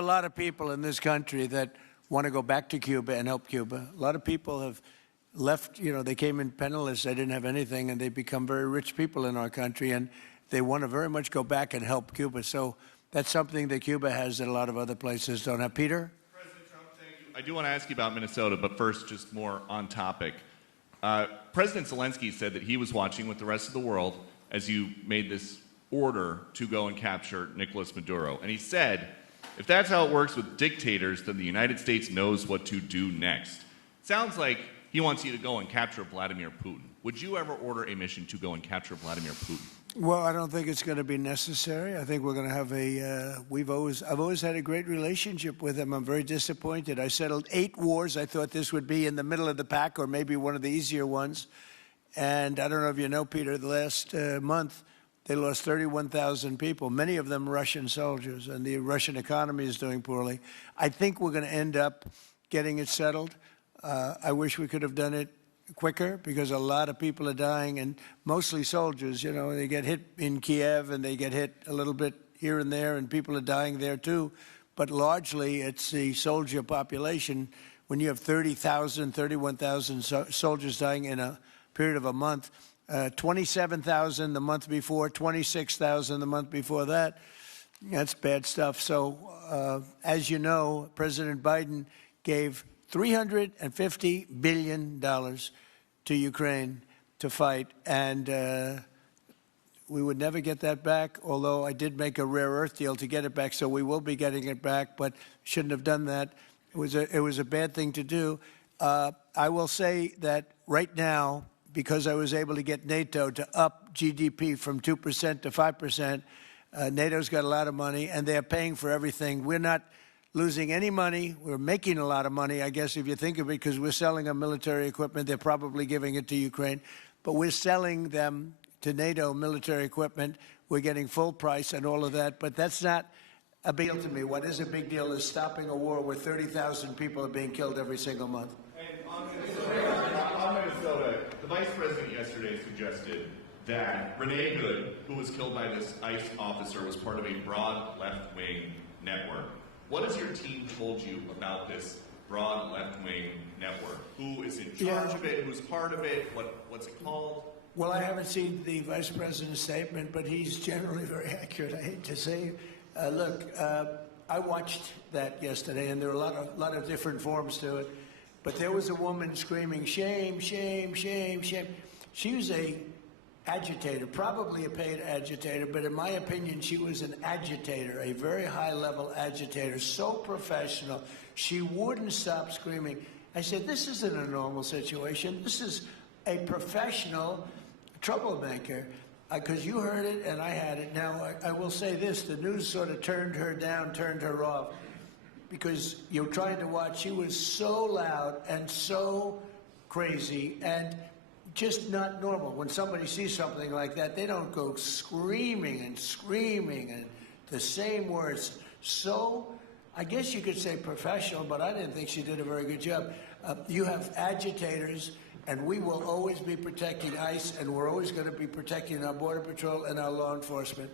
lot of people in this country that want to go back to Cuba and help Cuba. A lot of people have left, you know, they came in penniless, they didn't have anything, and they become very rich people in our country, and they want to very much go back and help Cuba. So that's something that Cuba has that a lot of other places don't have. Peter? President Trump, thank you. I do want to ask you about Minnesota, but first, just more on topic. President Zelensky said that he was watching with the rest of the world as you made this order to go and capture Nicolás Maduro. And he said, if that's how it works with dictators, then the United States knows what to do next. Sounds like he wants you to go and capture Vladimir Putin. Would you ever order a mission to go and capture Vladimir Putin? Well, I don't think it's going to be necessary. I think we're going to have I've always had a great relationship with him. I'm very disappointed. I settled 8 wars. I thought this would be in the middle of the pack or maybe one of the easier ones. And I don't know if you know, Peter, the last month, they lost 31,000 people, many of them Russian soldiers, and the Russian economy is doing poorly. I think we're going to end up getting it settled. I wish we could have done it quicker because a lot of people are dying, and mostly soldiers. You know, they get hit in Kiev and they get hit a little bit here and there, and people are dying there too. But largely, it's the soldier population. When you have 30,000, 31,000 soldiers dying in a period of a month, 27,000 the month before, 26,000 the month before that. That's bad stuff. So, as you know, President Biden gave $350 billion to Ukraine to fight, and we would never get that back, although I did make a rare earth deal to get it back, so we will be getting it back, but shouldn't have done that. It was a bad thing to do. I will say that right now, because I was able to get NATO to up GDP from 2% to 5%, NATO's got a lot of money, and they're paying for everything. We're not losing any money. We're making a lot of money, I guess, if you think of it, because we're selling them military equipment. They're probably giving it to Ukraine. But we're selling them to NATO military equipment. We're getting full price and all of that. But that's not a big deal to me. What is a big deal is stopping a war where 30,000 people are being killed every single month. On Minnesota, the vice president yesterday suggested that Renee Good, who was killed by this ICE officer, was part of a broad left-wing network. What has your team told you about this broad left-wing network? Who is in charge of it? Who's part of it? What's it called? Well, I haven't seen the Vice President's statement, but he's generally very accurate. I hate to say. Look, I watched that yesterday, and there were a lot of different forms to it. But there was a woman screaming, "Shame, shame, shame, shame." She was a agitator, probably a paid agitator, but in my opinion, she was an agitator, a very high-level agitator, so professional. She wouldn't stop screaming. I said, this isn't a normal situation. This is a professional troublemaker, because you heard it and I had it. Now, I will say this, the news sort of turned her down, turned her off, because you're trying to watch. She was so loud and so crazy and just not normal. When somebody sees something like that, they don't go screaming and the same words. So, I guess you could say professional, but I didn't think she did a very good job. You have agitators, and we will always be protecting ICE, and we're always going to be protecting our Border Patrol and our law enforcement.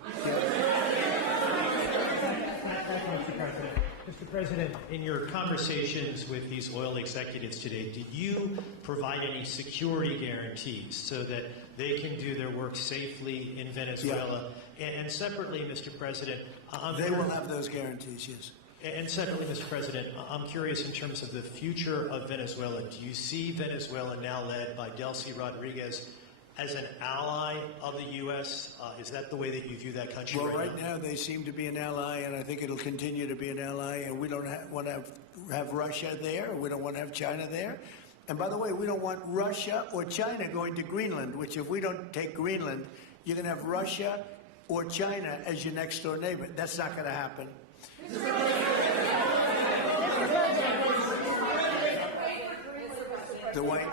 Mr. President, in your conversations with these oil executives today, did you provide any security guarantees so that they can do their work safely in Venezuela? Yeah. And separately, Mr. President, they will have those guarantees, yes. And separately, Mr. President, I'm curious in terms of the future of Venezuela. Do you see Venezuela, now led by Delcy Rodriguez, as an ally of the U.S.? Is that the way that you view that country? Well, right now they seem to be an ally, and I think it'll continue to be an ally. And we don't want to have Russia there. We don't want to have China there. And by the way, we don't want Russia or China going to Greenland, which if we don't take Greenland, you're going to have Russia or China as your next door neighbor. That's not going to happen. The white.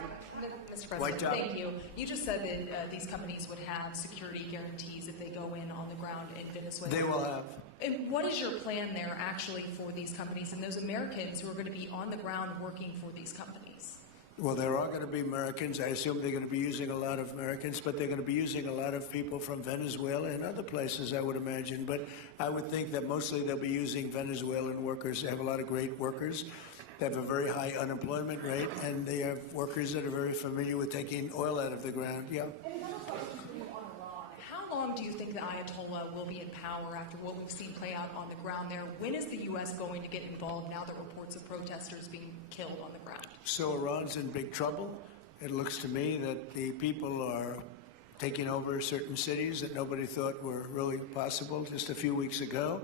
Mr. President, thank you. You just said that these companies would have security guarantees if they go in on the ground in Venezuela. They will have. And what is your plan there actually for these companies and those Americans who are going to be on the ground working for these companies? Well, there are going to be Americans. I assume they're going to be using a lot of Americans, but they're going to be using a lot of people from Venezuela and other places, I would imagine. But I would think that mostly they'll be using Venezuelan workers. They have a lot of great workers. They have a very high unemployment rate, and they have workers that are very familiar with taking oil out of the ground. Yeah. How long do you think the Ayatollah will be in power after what we've seen play out on the ground there? When is the U.S. going to get involved now that reports of protesters being killed on the ground? So Iran's in big trouble. It looks to me that the people are taking over certain cities that nobody thought were really possible just a few weeks ago.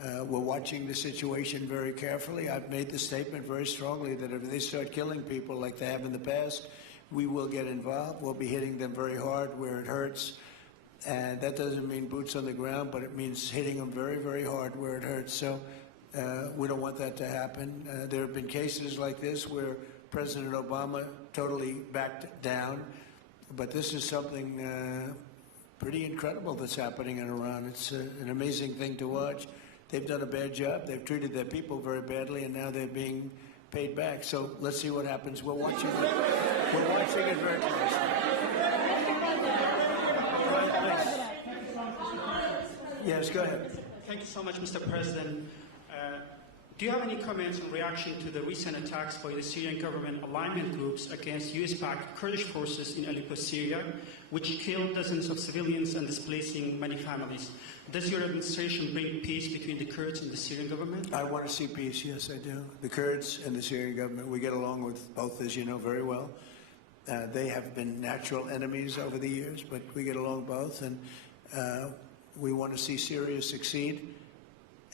We're watching the situation very carefully. I've made the statement very strongly that if they start killing people like they have in the past, we will get involved. We'll be hitting them very hard where it hurts. And that doesn't mean boots on the ground, but it means hitting them very, very hard where it hurts. So we don't want that to happen. There have been cases like this where President Obama totally backed down. But this is something pretty incredible that's happening in Iran. It's an amazing thing to watch. They've done a bad job. They've treated their people very badly, and now they're being paid back. So let's see what happens. We're watching it. We're watching it very closely. Yes, go ahead. Thank you so much, Mr. President. Do you have any comments in reaction to the recent attacks by the Syrian government alignment groups against US-backed Kurdish forces in Aleppo, Syria, which killed dozens of civilians and displacing many families? Does your administration bring peace between the Kurds and the Syrian government? I want to see peace, yes, I do. The Kurds and the Syrian government, we get along with both, as you know, very well. They have been natural enemies over the years, but we get along both, and we want to see Syria succeed.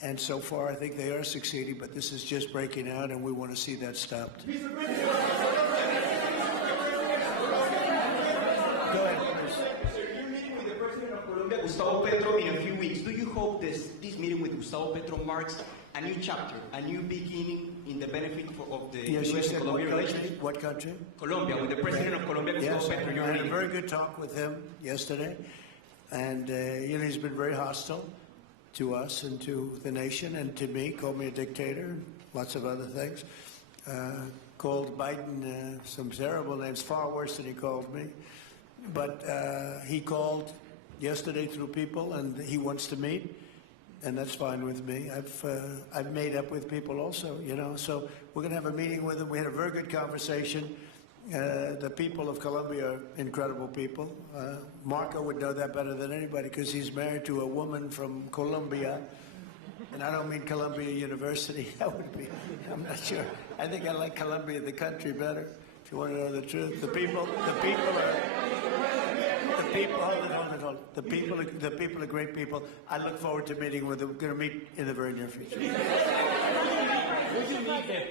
And so far, I think they are succeeding, but this is just breaking out, and we want to see that stopped. Go ahead, please. You're meeting with the President of Colombia, Gustavo Petro, in a few weeks. Do you hope this meeting with Gustavo Petro marks a new chapter, a new beginning in the benefit of the U.S. and Colombia relations? What country? Colombia, with the President of Colombia, Gustavo Petro. I had a very good talk with him yesterday, and he's been very hostile to us and to the nation and to me, called me a dictator, lots of other things. Called Biden some terrible names, far worse than he called me. But he called yesterday through people, and he wants to meet, and that's fine with me. I've made up with people also, you know. So we're going to have a meeting with him. We had a very good conversation. The people of Colombia are incredible people. Marco would know that better than anybody because he's married to a woman from Colombia. And I don't mean Columbia University. That would be, I'm not sure. I think I like Colombia, the country, better, if you want to know the truth. The people are, the people are great people. I look forward to meeting with them. We're going to meet in the very near future. Would you meet the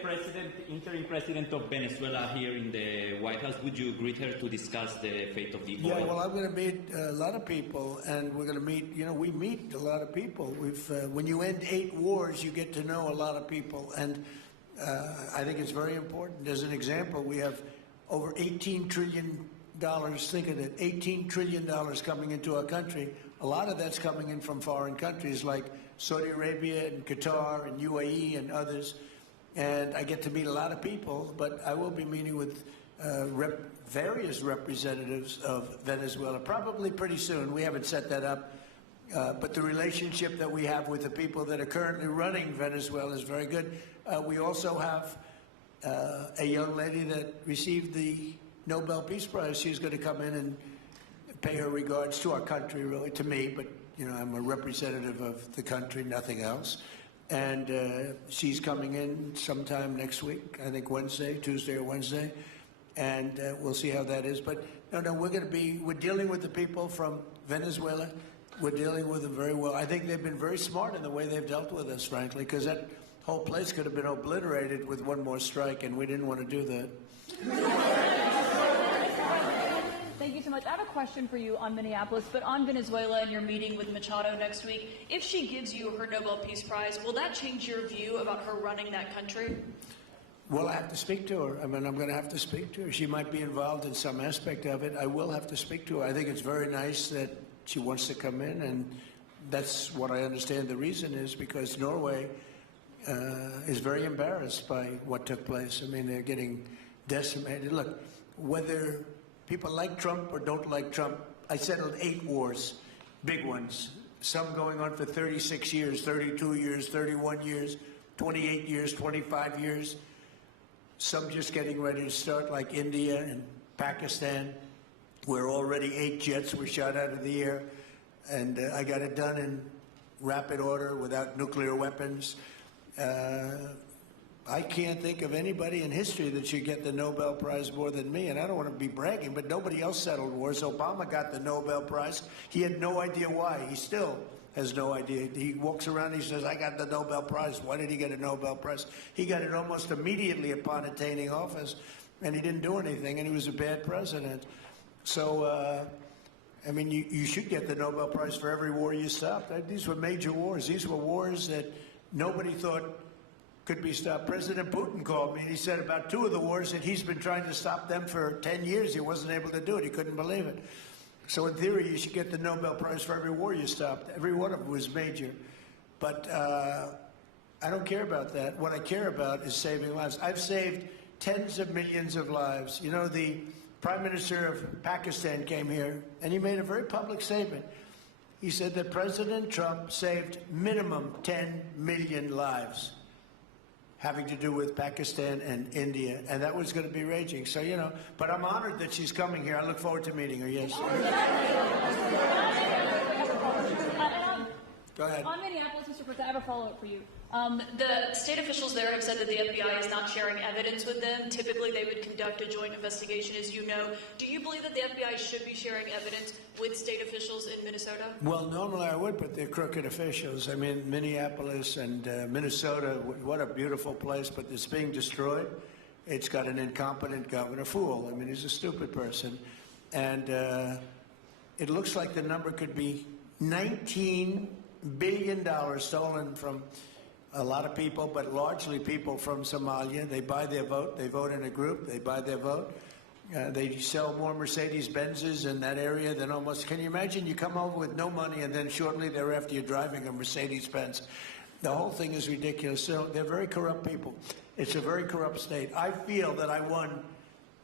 interim president of Venezuela here in the White House? Would you greet her to discuss the fate of the oil? Yeah, well, I'm going to meet a lot of people, and we're going to meet, we meet a lot of people. When you end 8 wars, you get to know a lot of people, and I think it's very important. As an example, we have over $18 trillion, think of it, $18 trillion coming into our country. A lot of that's coming in from foreign countries like Saudi Arabia and Qatar and UAE and others. And I get to meet a lot of people, but I will be meeting with various representatives of Venezuela probably pretty soon. We haven't set that up. But the relationship that we have with the people that are currently running Venezuela is very good. We also have a young lady that received the Nobel Peace Prize. She's going to come in and pay her regards to our country, really, to me, but I'm a representative of the country, nothing else. And she's coming in sometime next week, I think Tuesday or Wednesday, and we'll see how that is. But no, we're dealing with the people from Venezuela. We're dealing with them very well. I think they've been very smart in the way they've dealt with us, frankly, because that whole place could have been obliterated with one more strike, and we didn't want to do that. Thank you so much. I have a question for you on Minneapolis, but on Venezuela and your meeting with Machado next week. If she gives you her Nobel Peace Prize, will that change your view about her running that country? Well, I have to speak to her. I mean, I'm going to have to speak to her. She might be involved in some aspect of it. I will have to speak to her. I think it's very nice that she wants to come in, and that's what I understand the reason is, because Norway is very embarrassed by what took place. I mean, they're getting decimated. Look, whether people like Trump or don't like Trump, I settled 8 wars, big ones, some going on for 36 years, 32 years, 31 years, 28 years, 25 years, some just getting ready to start, like India and Pakistan, where already 8 jets were shot out of the air, and I got it done in rapid order without nuclear weapons. I can't think of anybody in history that should get the Nobel Prize more than me, and I don't want to be bragging, but nobody else settled wars. Obama got the Nobel Prize. He had no idea why. He still has no idea. He walks around and he says, I got the Nobel Prize. Why did he get a Nobel Prize? He got it almost immediately upon attaining office, and he didn't do anything, and he was a bad president. So, I mean, you should get the Nobel Prize for every war you stopped. These were major wars. These were wars that nobody thought could be stopped. President Putin called me, and he said about 2 of the wars that he's been trying to stop them for 10 years. He wasn't able to do it. He couldn't believe it. So in theory, you should get the Nobel Prize for every war you stopped. Every one of them was major. But I don't care about that. What I care about is saving lives. I've saved tens of millions of lives. You know, the Prime Minister of Pakistan came here, and he made a very public statement. He said that President Trump saved minimum 10 million lives having to do with Pakistan and India, and that was going to be raging. So, but I'm honored that she's coming here. I look forward to meeting her, yes. Go ahead. On Minneapolis, Mr. President, I have a follow-up for you. The state officials there have said that the FBI is not sharing evidence with them. Typically, they would conduct a joint investigation, as you know. Do you believe that the FBI should be sharing evidence with state officials in Minnesota? Well, normally I would, but they're crooked officials. I mean, Minneapolis and Minnesota, what a beautiful place, but it's being destroyed. It's got an incompetent governor, fool. I mean, he's a stupid person. And it looks like the number could be $19 billion stolen from a lot of people, but largely people from Somalia. They buy their vote. They vote in a group. They buy their vote. They sell more Mercedes-Benzes in that area than almost. Can you imagine? You come over with no money, and then shortly thereafter you're driving a Mercedes-Benz. The whole thing is ridiculous. So they're very corrupt people. It's a very corrupt state. I feel that I won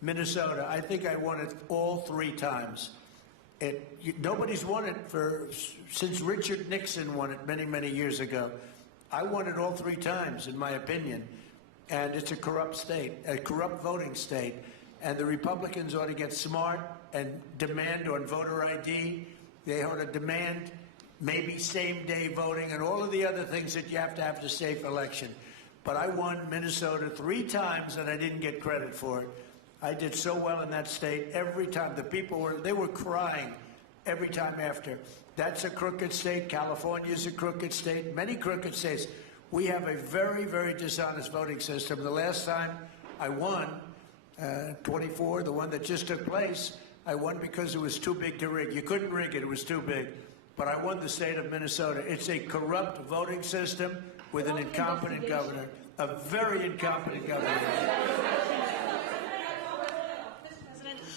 Minnesota. I think I won it all 3 times. Nobody's won it since Richard Nixon won it many, many years ago. I won it all 3 times, in my opinion. And it's a corrupt state, a corrupt voting state. And the Republicans ought to get smart and demand on voter ID. They ought to demand maybe same-day voting and all of the other things that you have to have safe election. But I won Minnesota 3 times, and I didn't get credit for it. I did so well in that state every time. The people were crying every time after. That's a crooked state. California's a crooked state. Many crooked states. We have a very, very dishonest voting system. The last time I won, 24, the one that just took place, I won because it was too big to rig. You couldn't rig it. It was too big. But I won the state of Minnesota. It's a corrupt voting system with an incompetent governor, a very incompetent governor.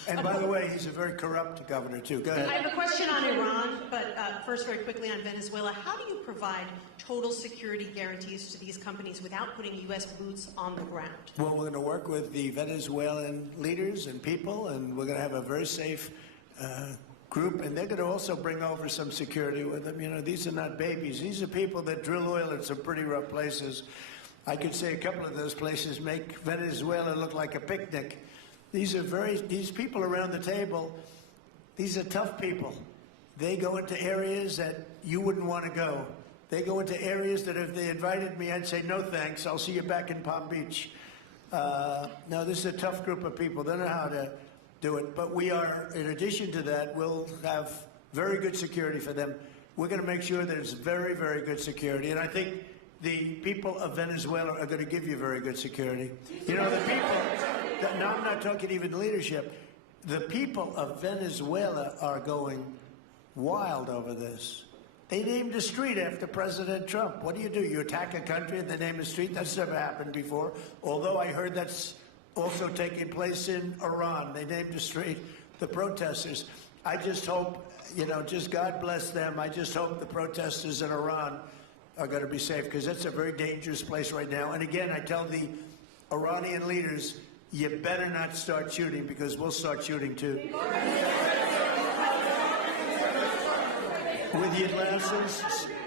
And by the way, he's a very corrupt governor, too. Go ahead. I have a question on Iran, but first, very quickly on Venezuela. How do you provide total security guarantees to these companies without putting U.S. boots on the ground? Well, we're going to work with the Venezuelan leaders and people, and we're going to have a very safe group, and they're going to also bring over some security with them. You know, these are not babies. These are people that drill oil in some pretty rough places. I could say a couple of those places make Venezuela look like a picnic. These people around the table, these are tough people. They go into areas that you wouldn't want to go. They go into areas that if they invited me, I'd say, no thanks, I'll see you back in Palm Beach. No, this is a tough group of people. They know how to do it. But we are, in addition to that, we'll have very good security for them. We're going to make sure there's very, very good security. And I think the people of Venezuela are going to give you very good security. You know, the people, now I'm not talking even leadership, the people of Venezuela are going wild over this. They named a street after President Trump. What do? You attack a country and they name a street? That's never happened before. Although I heard that's also taking place in Iran. They named a street, the protesters. I just hope, you know, just God bless them. I just hope the protesters in Iran are going to be safe, because that's a very dangerous place right now. And again, I tell the Iranian leaders, you better not start shooting, because we'll start shooting too. With your glasses,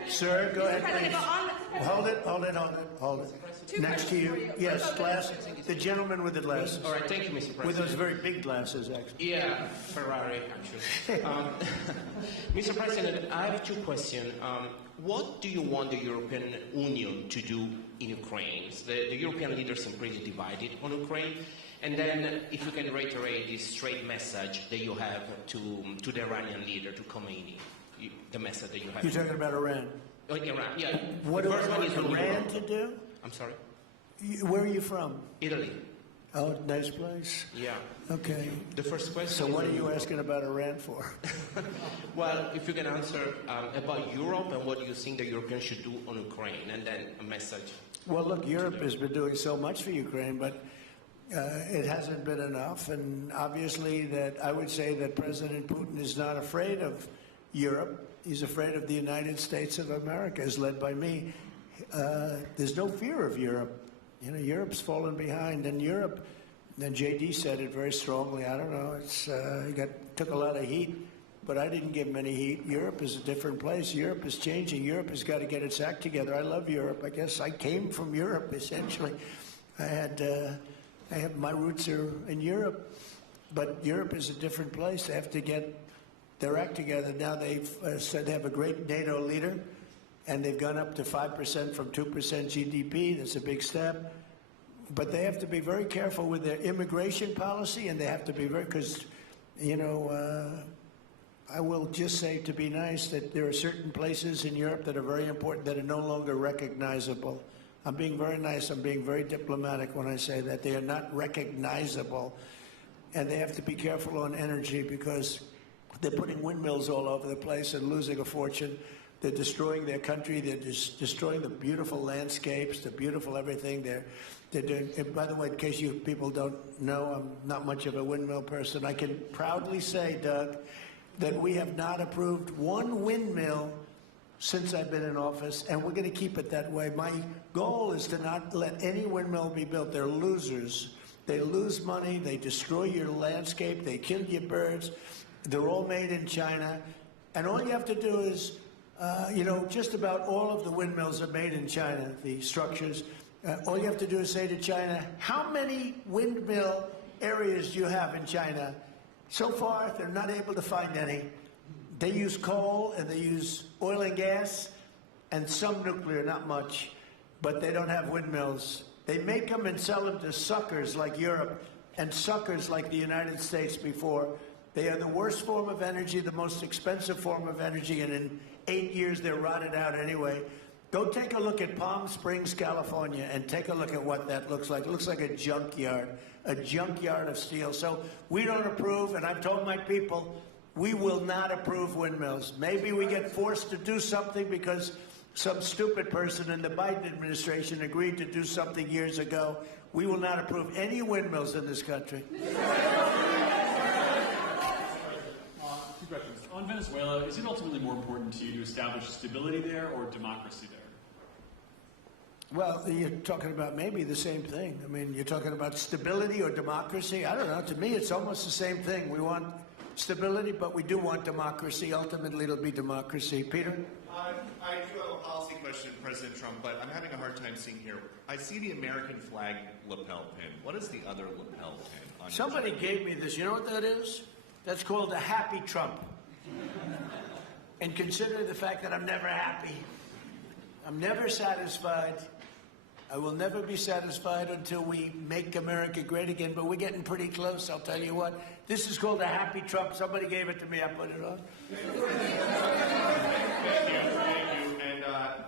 sir, go ahead, please. Hold it. Next to you. Yes, glasses. The gentleman with the glasses. All right, thank you, Mr. President. With those very big glasses, actually. Yeah, Ferrari, actually. Mr. President, I have 2 questions. What do you want the European Union to do in Ukraine? The European leaders are pretty divided on Ukraine. And then, if you can reiterate this straight message that you have to the Iranian leader, to Khomeini, the message that you have. You're talking about Iran? Oh, Iran, yeah. What do I want Iran to do? I'm sorry? Where are you from? Italy. Oh, nice place. Yeah. Okay. The first question. So what are you asking about Iran for? Well, if you can answer about Europe and what you think the Europeans should do on Ukraine, and then a message. Well, look, Europe has been doing so much for Ukraine, but it hasn't been enough. And obviously that I would say that President Putin is not afraid of Europe. He's afraid of the United States of America, as led by me. There's no fear of Europe. You know, Europe's fallen behind, and Europe, and JD said it very strongly, I don't know, he took a lot of heat, but I didn't give him any heat. Europe is a different place. Europe is changing. Europe has got to get its act together. I love Europe. I guess I came from Europe, essentially. My roots are in Europe, but Europe is a different place. They have to get their act together. Now they've said they have a great NATO leader, and they've gone up to 5% from 2% GDP. That's a big step. But they have to be very careful with their immigration policy, and they have to be very, because, you know, I will just say, to be nice, that there are certain places in Europe that are very important that are no longer recognizable. I'm being very nice. I'm being very diplomatic when I say that. They are not recognizable. And they have to be careful on energy, because they're putting windmills all over the place and losing a fortune. They're destroying their country. They're destroying the beautiful landscapes, the beautiful everything. They're doing. And by the way, in case you people don't know, I'm not much of a windmill person. I can proudly say, Doug, that we have not approved one windmill since I've been in office, and we're going to keep it that way. My goal is to not let any windmill be built. They're losers. They lose money. They destroy your landscape. They kill your birds. They're all made in China. And all you have to do is, you know, just about all of the windmills are made in China, the structures. All you have to do is say to China, how many windmill areas do you have in China? So far, they're not able to find any. They use coal and they use oil and gas and some nuclear, not much, but they don't have windmills. They make them and sell them to suckers like Europe and suckers like the United States before. They are the worst form of energy, the most expensive form of energy, and in 8 years they're rotted out anyway. Go take a look at Palm Springs, California, and take a look at what that looks like. It looks like a junkyard of steel. So we don't approve, and I've told my people, we will not approve windmills. Maybe we get forced to do something because some stupid person in the Biden administration agreed to do something years ago. We will not approve any windmills in this country. Two questions. On Venezuela, is it ultimately more important to you to establish stability there or democracy there? Well, you're talking about maybe the same thing. I mean, you're talking about stability or democracy. I don't know. To me, it's almost the same thing. We want stability, but we do want democracy. Ultimately, it'll be democracy. Peter? I do have a policy question, President Trump, but I'm having a hard time seeing here. I see the American flag lapel pin. What is the other lapel pin? On Somebody gave me this. You know what that is? That's called a happy Trump. And consider the fact that I'm never happy. I'm never satisfied. I will never be satisfied until we make America great again, but we're getting pretty close, I'll tell you what. This is called a happy Trump. Somebody gave it to me. I put it on. Thank you. And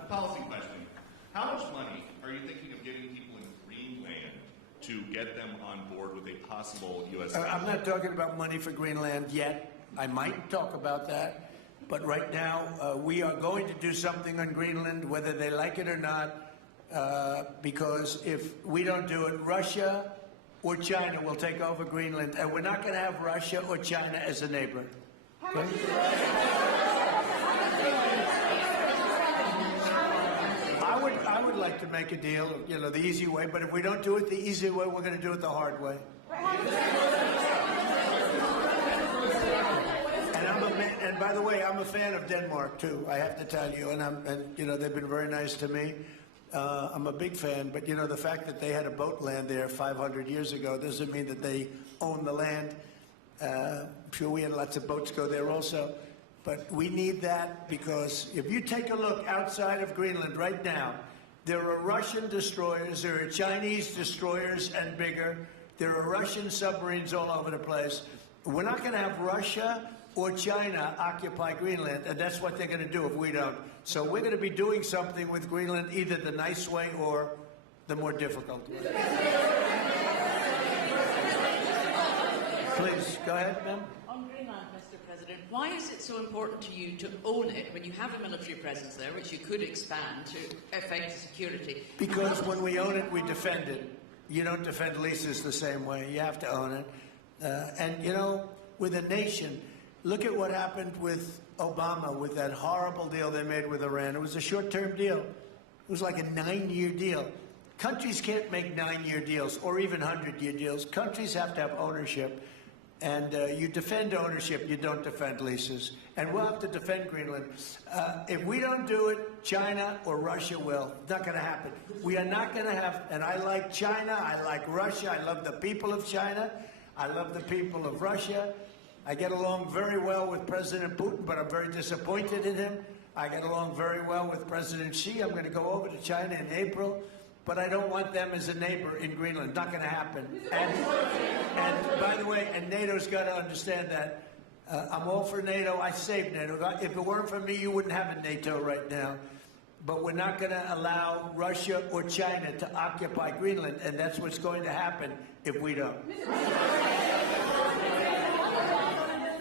policy question. How much money are you thinking of giving people in Greenland to get them on board with a possible U.S. I'm not talking about money for Greenland yet. I might talk about that. But right now, we are going to do something on Greenland, whether they like it or not, because if we don't do it, Russia or China will take over Greenland, and we're not going to have Russia or China as a neighbor. Okay? I would like to make a deal, you know, the easy way, but if we don't do it the easy way, we're going to do it the hard way. And by the way, I'm a fan of Denmark too. I have to tell you, and you know, they've been very nice to me. I'm a big fan, but you know, the fact that they had a boat land there 500 years ago doesn't mean that they own the land. I'm sure we had lots of boats go there also, but we need that because if you take a look outside of Greenland right now, there are Russian destroyers, there are Chinese destroyers and bigger, there are Russian submarines all over the place. We're not going to have Russia or China occupy Greenland, and that's what they're going to do if we don't. So we're going to be doing something with Greenland, either the nice way or the more difficult way. Please, go ahead, ma'am. On Greenland, Mr. President, why is it so important to you to own it when you have a military presence there, which you could expand to affect security? Because when we own it, we defend it. You don't defend leases the same way. You have to own it. And, you know, with a nation, look at what happened with Obama, with that horrible deal they made with Iran. It was a short-term deal. It was like a 9-year deal. Countries can't make 9-year deals or even 100-year deals. Countries have to have ownership. And you defend ownership, you don't defend leases. And we'll have to defend Greenland. If we don't do it, China or Russia will. It's not going to happen. We are not going to have, and I like China, I like Russia, I love the people of China, I love the people of Russia. I get along very well with President Putin, but I'm very disappointed in him. I get along very well with President Xi. I'm going to go over to China in April, but I don't want them as a neighbor in Greenland. Not going to happen. And by the way, and NATO's got to understand that. I'm all for NATO. I saved NATO. If it weren't for me, you wouldn't have a NATO right now. But we're not going to allow Russia or China to occupy Greenland, and that's what's going to happen if we don't.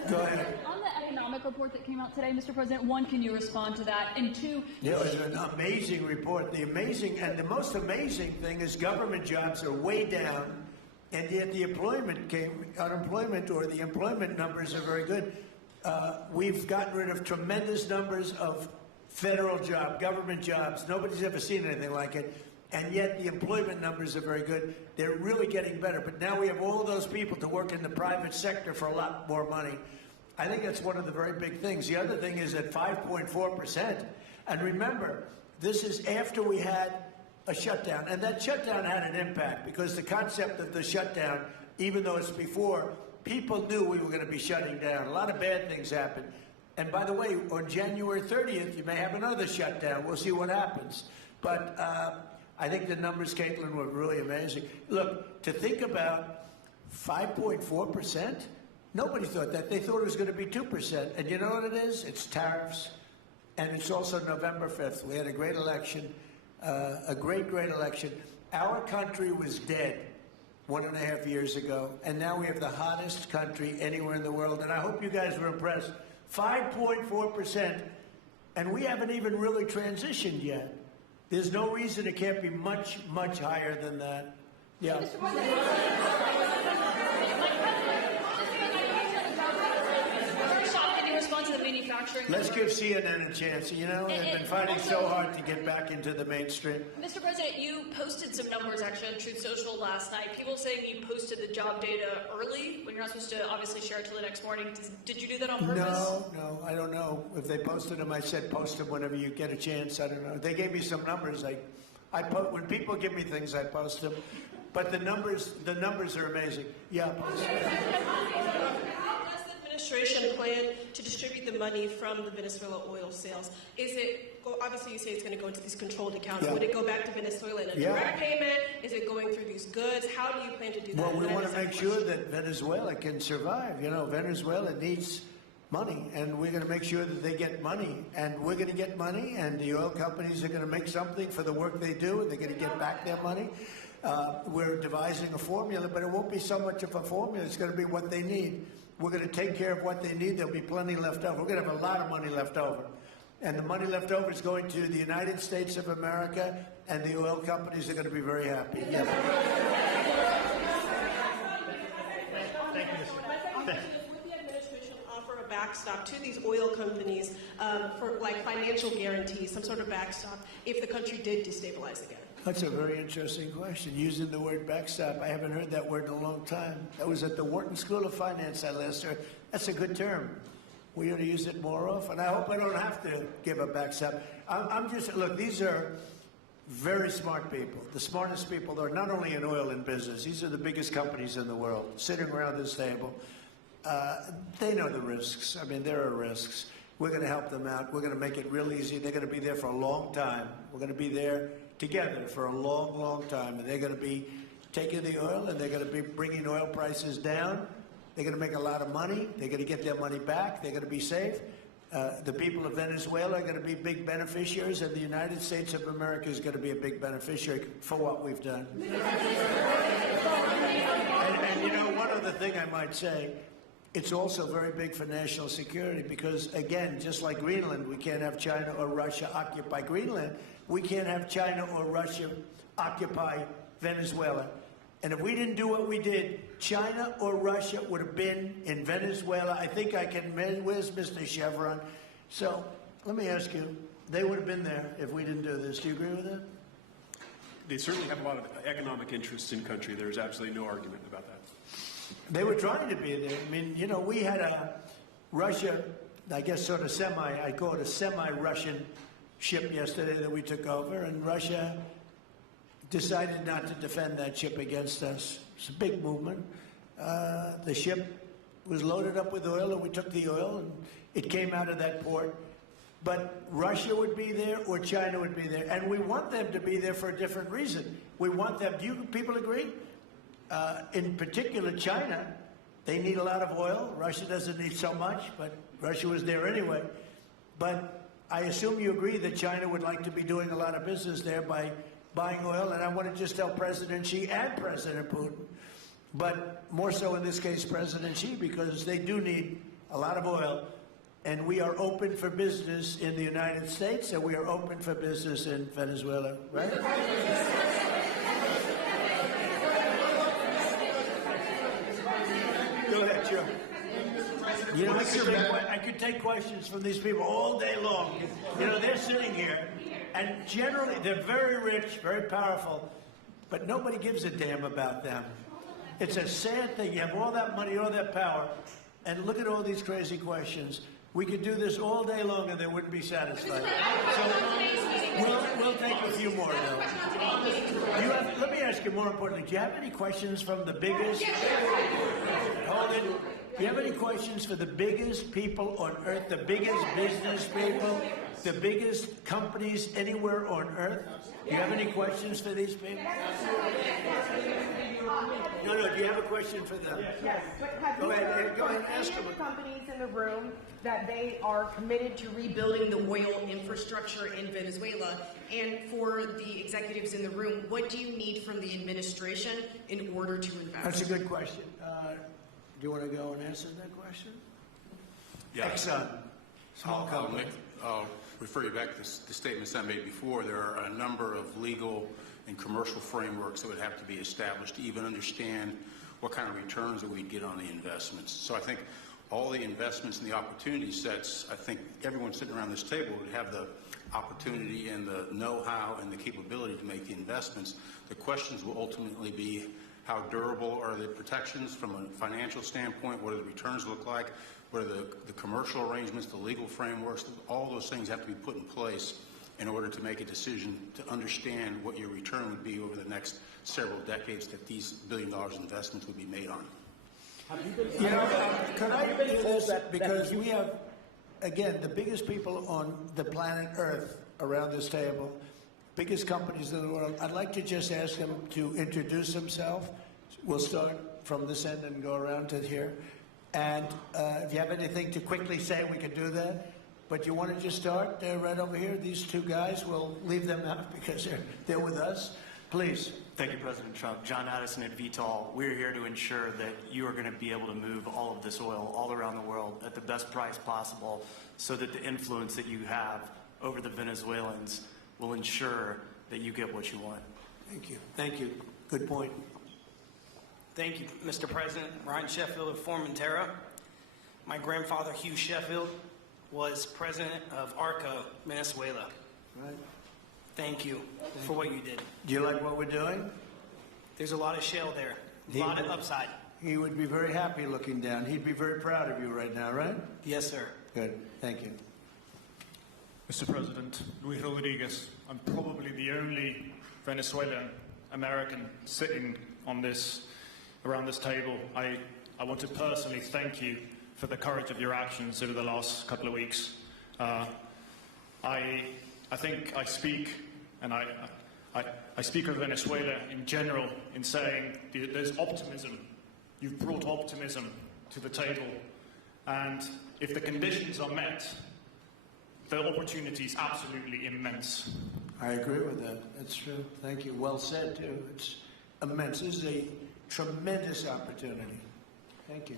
Go ahead. On the economic report that came out today, Mr. President, one, can you respond to that? And two, yeah, it was an amazing report. The most amazing thing is government jobs are way down, and yet the employment numbers are very good. We've gotten rid of tremendous numbers of federal government jobs. Nobody's ever seen anything like it. And yet the employment numbers are very good. They're really getting better. But now we have all of those people to work in the private sector for a lot more money. I think that's one of the very big things. The other thing is at 5.4%. And remember, this is after we had a shutdown. And that shutdown had an impact because the concept of the shutdown even though it's before, people knew we were going to be shutting down. A lot of bad things happened. And by the way, on January 30th, you may have another shutdown. We'll see what happens. But I think the numbers, Caitlin, were really amazing. Look, to think about 5.4%, nobody thought that. They thought it was going to be 2%. And you know what it is? It's tariffs. And it's also November 5th. We had a great election, a great election. Our country was dead 1.5 years ago, and now we have the hottest country anywhere in the world. And I hope you guys were impressed. 5.4%, and we haven't even really transitioned yet. There's no reason it can't be much, much higher than that. Yeah. To the manufacturing. Let's give CNN a chance. You know, they've been fighting so hard to get back into the mainstream. Mr. President, you posted some numbers actually on Truth Social last night. People saying you posted the job data early when you're not supposed to obviously share it till the next morning. Did you do that on purpose? No, I don't know. If they posted them, I said post them whenever you get a chance. I don't know. They gave me some numbers. When people give me things, I post them. But the numbers are amazing. Yeah. Administration plan to distribute the money from the Venezuela oil sales? Is it, obviously you say it's going to go into these controlled accounts. Yeah. Would it go back to Venezuela in a direct payment? Is it going through these goods? How do you plan to do that? Well, we want to make sure that Venezuela can survive. You know, Venezuela needs money, and we're going to make sure that they get money. And we're going to get money, and the oil companies are going to make something for the work they do, and they're going to get back their money. We're devising a formula, but it won't be so much of a formula. It's going to be what they need. We're going to take care of what they need. There'll be plenty left over. We're going to have a lot of money left over. And the money left over is going to the United States of America, and the oil companies are going to be very happy. Yeah. Would the administration offer a backstop to these oil companies for like financial guarantees, some sort of backstop, if the country did destabilize again? That's a very interesting question. Using the word backstop, I haven't heard that word in a long time. That was at the Wharton School of Finance I last heard. That's a good term. We ought to use it more often. I hope I don't have to give a backstop. Look, these are very smart people, the smartest people. They're not only in oil and business. These are the biggest companies in the world sitting around this table. They know the risks. I mean, there are risks. We're going to help them out. We're going to make it real easy. They're going to be there for a long time. We're going to be there together for a long, long time. And they're going to be taking the oil, and they're going to be bringing oil prices down. They're going to make a lot of money. They're going to get their money back. They're going to be safe. The people of Venezuela are going to be big beneficiaries, and the United States of America is going to be a big beneficiary for what we've done. And you know, one other thing I might say, it's also very big for national security because, again, just like Greenland, we can't have China or Russia occupy Greenland. We can't have China or Russia occupy Venezuela. And if we didn't do what we did, China or Russia would have been in Venezuela. I think I can, where's Mr. Chevron? So let me ask you, they would have been there if we didn't do this. Do you agree with that? They certainly have a lot of economic interests in country. There's absolutely no argument about that. They were trying to be there. I mean, you know, we had a Russia, I guess sort of I call it a semi-Russian ship yesterday that we took over, and Russia decided not to defend that ship against us. It's a big movement. The ship was loaded up with oil, and we took the oil, and it came out of that port. But Russia would be there or China would be there, and we want them to be there for a different reason. We want them, do you people agree? In particular, China, they need a lot of oil. Russia doesn't need so much, but Russia was there anyway. But I assume you agree that China would like to be doing a lot of business there by buying oil, and I want to just tell President Xi and President Putin, but more so in this case President Xi, because they do need a lot of oil, and we are open for business in the United States, and we are open for business in Venezuela, right? Go ahead, sure. You know, I could take questions from these people all day long. You know, they're sitting here, and generally they're very rich, very powerful, but nobody gives a damn about them. It's a sad thing. You have all that money, all that power, and look at all these crazy questions. We could do this all day long and they wouldn't be satisfied. So we'll take a few more now. Let me ask you more importantly, do you have any questions from the biggest? Hold it. Do you have any questions for the biggest people on earth, the biggest business people, the biggest companies anywhere on earth? Do you have any questions for these people? No, do you have a question for them? Yes. Go ahead, ask them. Companies in the room that they are committed to rebuilding the oil infrastructure in Venezuela. And for the executives in the room, what do you need from the administration in order to invest? That's a good question. Do you want to go and answer that question? Yeah. Exxon, small company. I'll refer you back to the statements I made before. There are a number of legal and commercial frameworks that would have to be established to even understand what kind of returns that we'd get on the investments. So I think all the investments and the opportunity sets, I think everyone sitting around this table would have the opportunity and the know-how and the capability to make the investments. The questions will ultimately be how durable are the protections from a financial standpoint, what do the returns look like, what are the commercial arrangements, the legal frameworks, all those things have to be put in place in order to make a decision to understand what your return would be over the next several decades that these $1 billion investments would be made on. Can I do this? Because we have, again, the biggest people on the planet Earth around this table, biggest companies in the world. I'd like to just ask them to introduce themselves. We'll start from this end and go around to here. And if you have anything to quickly say, we can do that. But you want to just start right over here? These two guys, we'll leave them out because they're with us. Please. Thank you, President Trump. John Addison at VTOL. We're here to ensure that you are going to be able to move all of this oil all around the world at the best price possible so that the influence that you have over the Venezuelans will ensure that you get what you want. Thank you. Thank you. Good point. Thank you, Mr. President. Ryan Sheffield of Formentera. My grandfather, Hugh Sheffield, was president of ARCO, Venezuela. Right. Thank you for what you did. Do you like what we're doing? There's a lot of shale there, a lot of upside. He would be very happy looking down. He'd be very proud of you right now, right? Yes, sir. Good. Thank you. Mr. President, Luis Rodriguez. I'm probably the only Venezuelan American sitting on around this table. I want to personally thank you for the courage of your actions over the last couple of weeks. I think I speak, and I speak of Venezuela in general in saying there's optimism. You've brought optimism to the table, and if the conditions are met, the opportunity is absolutely immense. I agree with that. That's true. Thank you. Well said, too. It's immense. This is a tremendous opportunity. Thank you.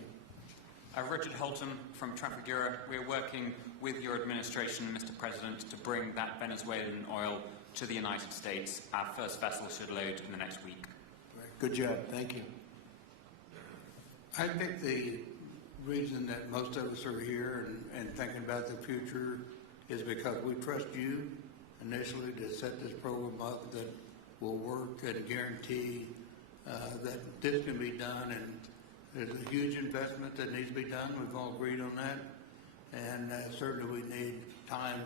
Richard Holton from Trafigura. We're working with your administration, Mr. President, to bring that Venezuelan oil to the United States. Our first vessel should load in the next week. Good job. Thank you. I think the reason that most of us are here and thinking about the future is because we trust you initially to set this program up that will work and guarantee that this can be done. And there's a huge investment that needs to be done. We've all agreed on that. And certainly we need time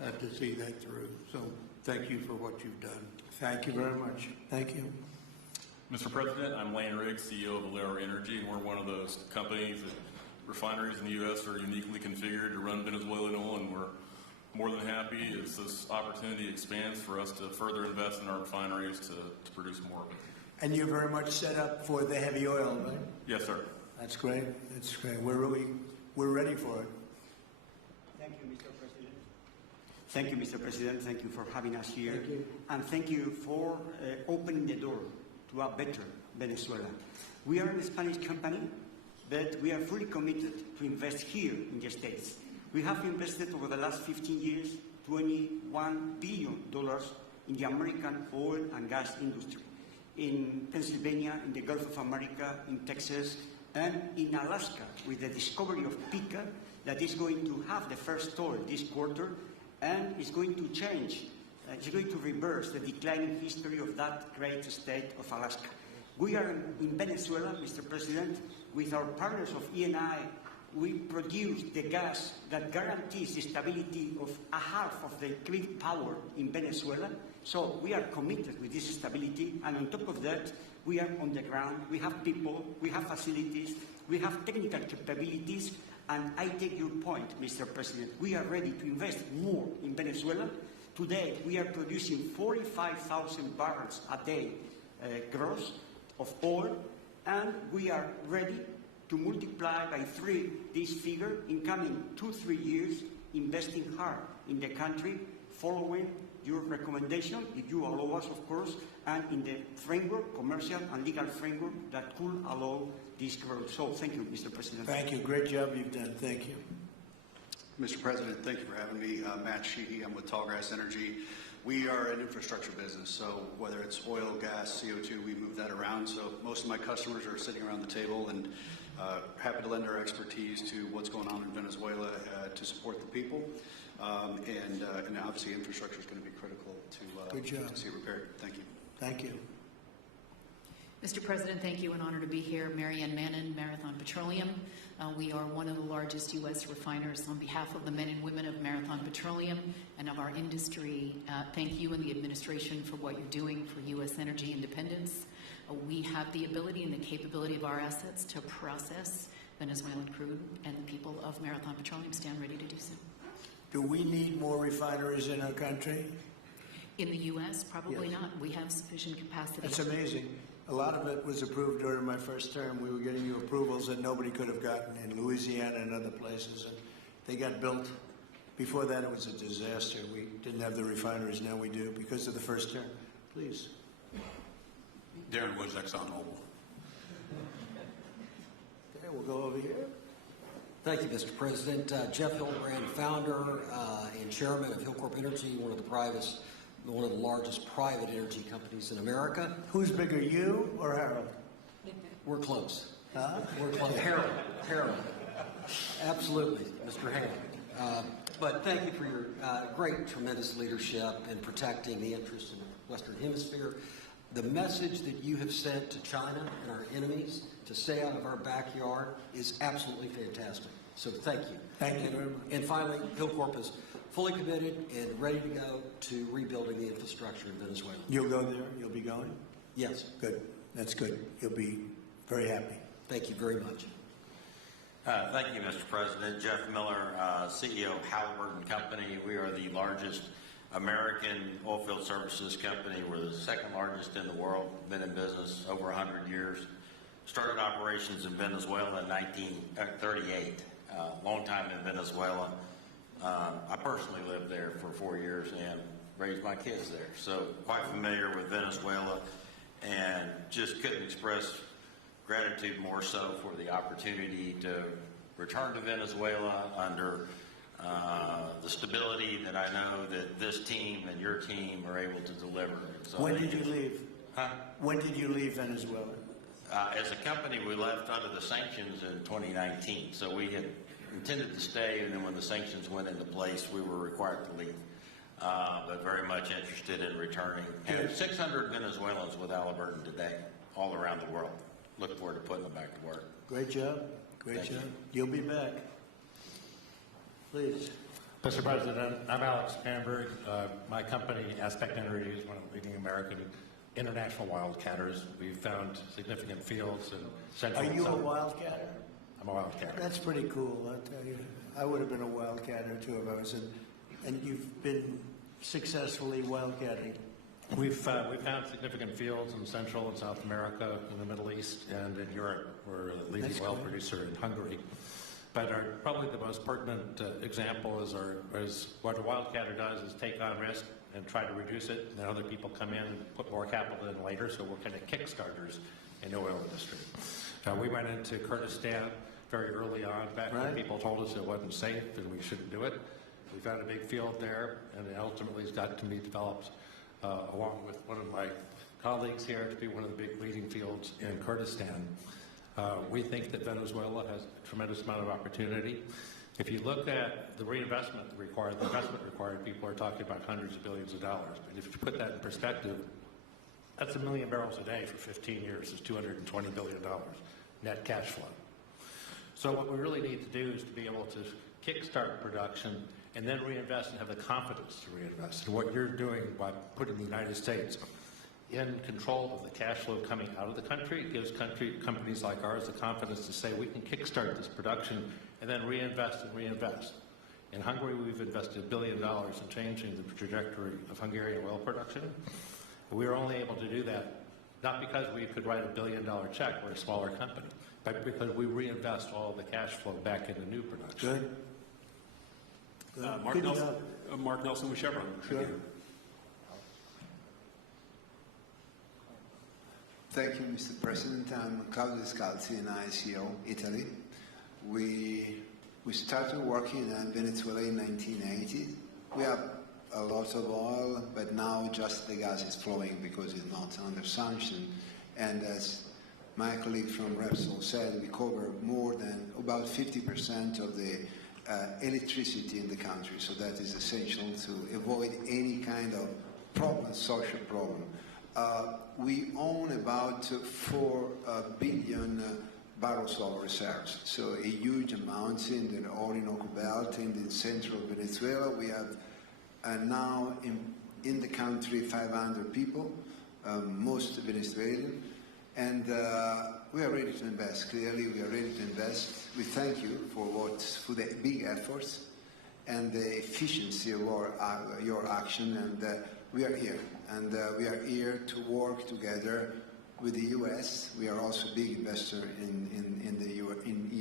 to see that through. So thank you for what you've done. Thank you very much. Thank you. Mr. President, I'm Lane Riggs, CEO of Valero Energy, and we're one of those companies that refineries in the U.S. are uniquely configured to run Venezuelan oil, and we're more than happy as this opportunity expands for us to further invest in our refineries to produce more of it. And you're very much set up for the heavy oil, right? Yes, sir. That's great. That's great. We're ready for it. Thank you, Mr. President. Thank you, Mr. President. Thank you for having us here. Thank you. And thank you for opening the door to a better Venezuela. We are a Spanish company, but we are fully committed to invest here in the States. We have invested over the last 15 years $21 billion in the American oil and gas industry, in Pennsylvania, in the Gulf of America, in Texas, and in Alaska, with the discovery of Pica that is going to have the first oil this quarter, and is going to change, it's going to reverse the declining history of that great state of Alaska. We are in Venezuela, Mr. President, with our partners of ENI we produce the gas that guarantees the stability of a half of the grid power in Venezuela. So we are committed with this stability, and on top of that, we are on the ground, we have people, we have facilities, we have technical capabilities, and I take your point, Mr. President. We are ready to invest more in Venezuela. Today, we are producing 45,000 barrels a day gross of oil, and we are ready to multiply by 3 this figure in coming 2-3 years, investing hard in the country, following your recommendation, if you allow us, of course, and in the framework, commercial and legal framework that could allow this growth. So thank you, Mr. President. Thank you. Great job you've done. Thank you. Mr. President, thank you for having me. Matt Sheehy, I'm with Tallgrass Energy. We are an infrastructure business, so whether it's oil, gas, CO2, we move that around. So most of my customers are sitting around the table and happy to lend our expertise to what's going on in Venezuela to support the people. And obviously infrastructure is going to be critical to see it repaired. Thank you. Thank you. Mr. President, thank you. An honor to be here. Marianne Mannon, Marathon Petroleum. We are one of the largest U.S. refiners. On behalf of the men and women of Marathon Petroleum and of our industry, thank you and the administration for what you're doing for U.S. energy independence. We have the ability and the capability of our assets to process Venezuelan crude, and the people of Marathon Petroleum stand ready to do so. Do we need more refineries in our country? In the U.S., probably not. We have sufficient capacity. That's amazing. A lot of it was approved during my first term. We were getting you approvals that nobody could have gotten in Louisiana and other places, and they got built. Before that, it was a disaster. We didn't have the refineries. Now we do because of the first term. Please. Darren Woods, ExxonMobil. Okay, we'll go over here. Thank you, Mr. President. Jeff Hildebrand, founder and chairman of Hillcorp Energy, one of the largest private energy companies in America. Who's bigger, you or Harold? We're close. Huh? We're close. Harold. Absolutely, Mr. Harold. But thank you for your great, tremendous leadership in protecting the interests in the Western Hemisphere. The message that you have sent to China and our enemies to stay out of our backyard is absolutely fantastic. So thank you. Thank you very much. And finally, Hillcorp is fully committed and ready to go to rebuilding the infrastructure in Venezuela. You'll go there? You'll be going? Yes. Good. That's good. You'll be very happy. Thank you very much. Thank you, Mr. President. Jeff Miller, CEO of Halliburton Company. We are the largest American oilfield services company. We're the second largest in the world. Been in business over 100 years. Started operations in Venezuela in 1938. Long time in Venezuela. I personally lived there for 4 years and raised my kids there. So quite familiar with Venezuela, and just couldn't express gratitude more so for the opportunity to return to Venezuela under the stability that I know that this team and your team are able to deliver. So when did you leave? Huh? When did you leave Venezuela? As a company, we left under the sanctions in 2019. So we had intended to stay, and then when the sanctions went into place, we were required to leave. But very much interested in returning. And there's 600 Venezuelans with Halliburton today, all around the world. Look forward to putting them back to work. Great job. Great job. You'll be back. Please. Mr. President, I'm Alex Bamberg. My company, Aspect Energy, is one of the leading American international wildcatters. We've found significant fields in central. Are you a wildcatter? I'm a wildcatter. That's pretty cool, I'll tell you. I would have been a wildcatter too if I was in. And you've been successfully wildcatting. We've found significant fields in Central and South America, in the Middle East, and in Europe. We're a leading oil producer in Hungary. But probably the most pertinent example is what a wildcatter does is take on risk and try to reduce it, and then other people come in and put more capital in later, so we're kind of kickstarters in the oil industry. We went into Kurdistan very early on, back when people told us it wasn't safe and we shouldn't do it. We found a big field there, and it ultimately has got to be developed along with one of my colleagues here to be one of the big leading fields in Kurdistan. We think that Venezuela has a tremendous amount of opportunity. If you look at the reinvestment required, the investment required, people are talking about hundreds of billions of dollars. But if you put that in perspective, that's 1 million barrels a day for 15 years. It's $220 billion net cash flow. So what we really need to do is to be able to kickstart production and then reinvest and have the confidence to reinvest. And what you're doing by putting the United States in control of the cash flow coming out of the country gives companies like ours the confidence to say we can kickstart this production and then reinvest and reinvest. In Hungary, we've invested $1 billion in changing the trajectory of Hungarian oil production. We were only able to do that not because we could write $1 billion check, we're a smaller company, but because we reinvest all the cash flow back into new production. Good. Mark Nelson with Chevron. Sure. Thank you, Mr. President. I'm Claudio Scalzi, and ICO, Italy. We started working in Venezuela in 1980. We have a lot of oil, but now just the gas is flowing because it's not under sanction. And as my colleague from Repsol said, we cover more than about 50% of the electricity in the country. So that is essential to avoid any kind of problem, social problem. We own about 4 billion barrels of reserves, so a huge amount in the Orinoco Belt, in the central Venezuela. We have now in the country 500 people, most Venezuelan, and we are ready to invest. Clearly, we are ready to invest. We thank you for the big efforts and the efficiency of your action, and we are here. And we are here to work together with the U.S. We are also a big investor in the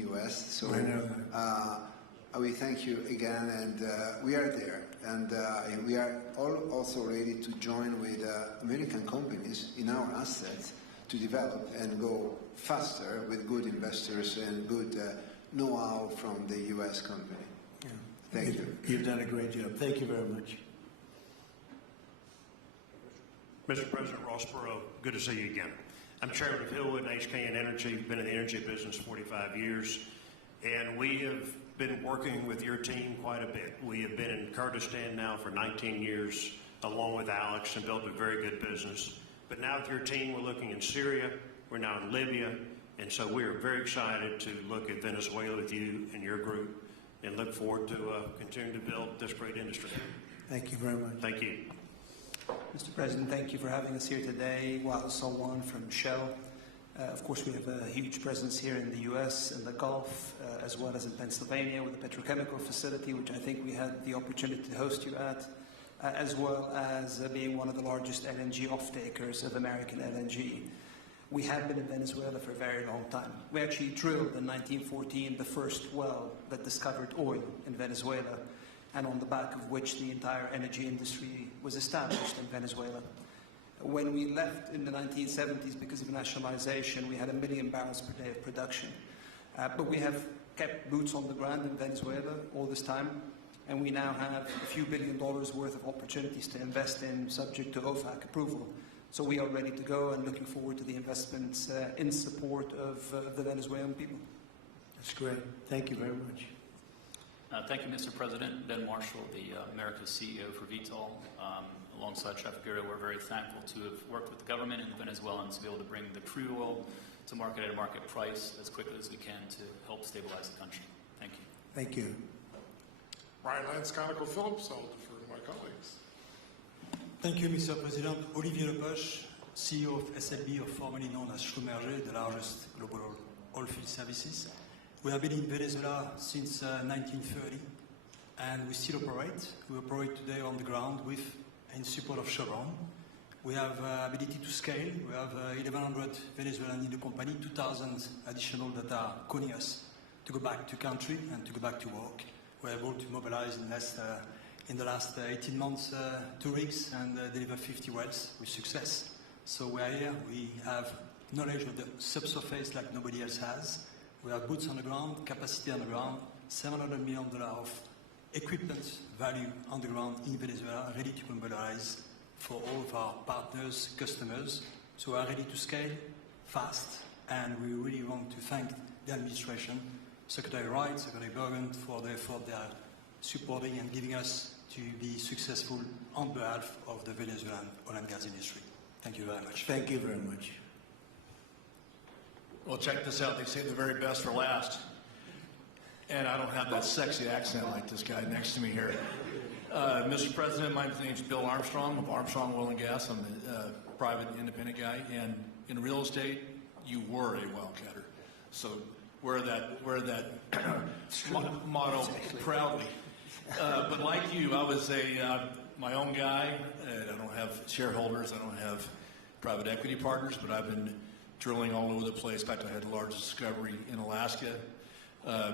U.S. So we thank you again, and we are there. And we are also ready to join with American companies in our assets to develop and go faster with good investors and good know-how from the U.S. company. Yeah. Thank you. You've done a great job. Thank you very much. Mr. President Rossborough, good to see you again. I'm chairman of Hillwood and HKN Energy, been in the energy business 45 years, and we have been working with your team quite a bit. We have been in Kurdistan now for 19 years, along with Alex, and built a very good business. But now with your team, we're looking in Syria, we're now in Libya, and so we are very excited to look at Venezuela with you and your group, and look forward to continuing to build this great industry. Thank you very much. Thank you. Mr. President, thank you for having us here today. Wael Salwan from Shell. Of course, we have a huge presence here in the U.S., in the Gulf, as well as in Pennsylvania with the petrochemical facility, which I think we had the opportunity to host you at, as well as being one of the largest LNG off-takers of American LNG. We have been in Venezuela for a very long time. We actually drilled in 1914 the first well that discovered oil in Venezuela, and on the back of which the entire energy industry was established in Venezuela. When we left in the 1970s because of nationalization, we had 1 million barrels per day of production. But we have kept boots on the ground in Venezuela all this time, and we now have a few $1 billion worth of opportunities to invest in, subject to OFAC approval. So we are ready to go and looking forward to the investments in support of the Venezuelan people. That's great. Thank you very much. Thank you, Mr. President. Ben Marshall, the America's CEO for Vitol. Alongside Chef Guerra, we're very thankful to have worked with the government and the Venezuelans to be able to bring the crude oil to market at a market price as quickly as we can to help stabilize the country. Thank you. Thank you. Ryan Lance, ConocoPhillips. I'll defer to my colleagues. Thank you, Mr. President. Olivier Lepoche, CEO of SLB, or formerly known as Schlumberger, the largest global oilfield services. We have been in Venezuela since 1930, and we still operate. We operate today on the ground in support of Chevron. We have ability to scale. We have 1,100 Venezuelans in the company, 2,000 additional that are calling us to go back to country and to go back to work. We're able to mobilize in the last 18 months 2 rigs and deliver 50 wells with success. So we are here. We have knowledge of the subsurface like nobody else has. We have boots on the ground, capacity on the ground, $700 million of equipment value on the ground in Venezuela, ready to mobilize for all of our partners, customers. So we are ready to scale fast, and we really want to thank the administration, Secretary Wright, Secretary Bergen, for the effort they are supporting and giving us to be successful on behalf of the Venezuelan oil and gas industry. Thank you very much. Thank you very much. Well, check this out. They say the very best for last. and I don't have that sexy accent like this guy next to me here. Mr. President, my name's Bill Armstrong of Armstrong Oil and Gas. I'm a private independent guy, and in real estate, you were a wildcatter. So wear that motto proudly. But like you, I was my own guy. I don't have shareholders. I don't have private equity partners, but I've been drilling all over the place. In fact, I had the largest discovery in Alaska,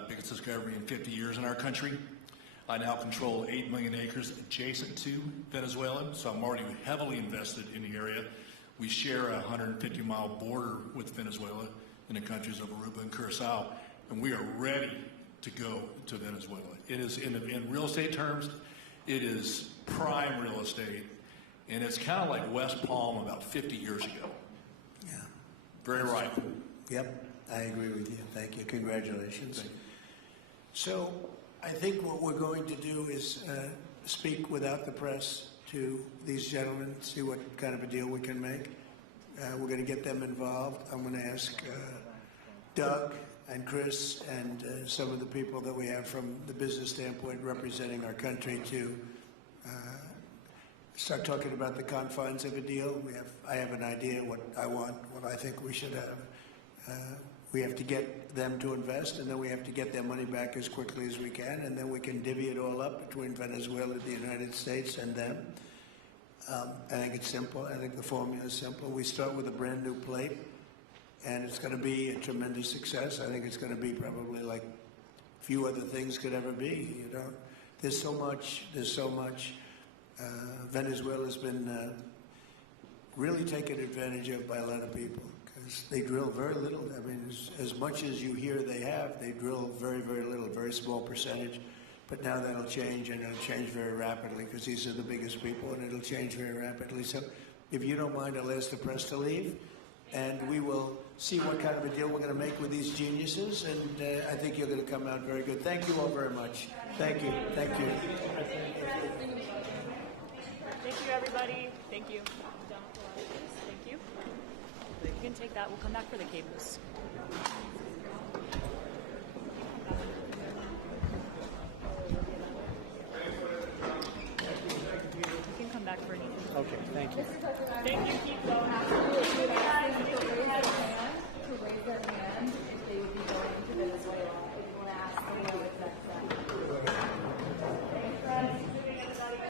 biggest discovery in 50 years in our country. I now control 8 million acres adjacent to Venezuela, so I'm already heavily invested in the area. We share a 150-mile border with Venezuela in the countries of Aruba and Curacao, and we are ready to go to Venezuela. It is, in real estate terms, it is prime real estate, and it's kind of like West Palm about 50 years ago. Yeah. Very ripe. Yep, I agree with you. Thank you. Congratulations. So I think what we're going to do is speak without the press to these gentlemen, see what kind of a deal we can make. We're going to get them involved. I'm going to ask Doug and Chris and some of the people that we have from the business standpoint representing our country to start talking about the confines of a deal. I have an idea what I want, what I think we should have. We have to get them to invest, and then we have to get their money back as quickly as we can, and then we can divvy it all up between Venezuela, the United States, and them. I think it's simple. I think the formula is simple. We start with a brand new plate, and it's going to be a tremendous success. I think it's going to be probably like few other things could ever be. You know, there's so much. Venezuela's been really taken advantage of by a lot of people. They drill very little. I mean, as much as you hear they drill very, very little, very small percentage. But now that'll change, and it'll change very rapidly because these are the biggest people, and it'll change very rapidly. So if you don't mind, I'll ask the press to leave, and we will see what kind of a deal we're going to make with these geniuses, and I think you're going to come out very good. Thank you all very much. Thank you. Thank you. Thank you, everybody. Thank you. Thank you. You can take that. We'll come back for the cables. You can come back for anything. Okay, thank you. Thank you. Keep going. To raise their hand.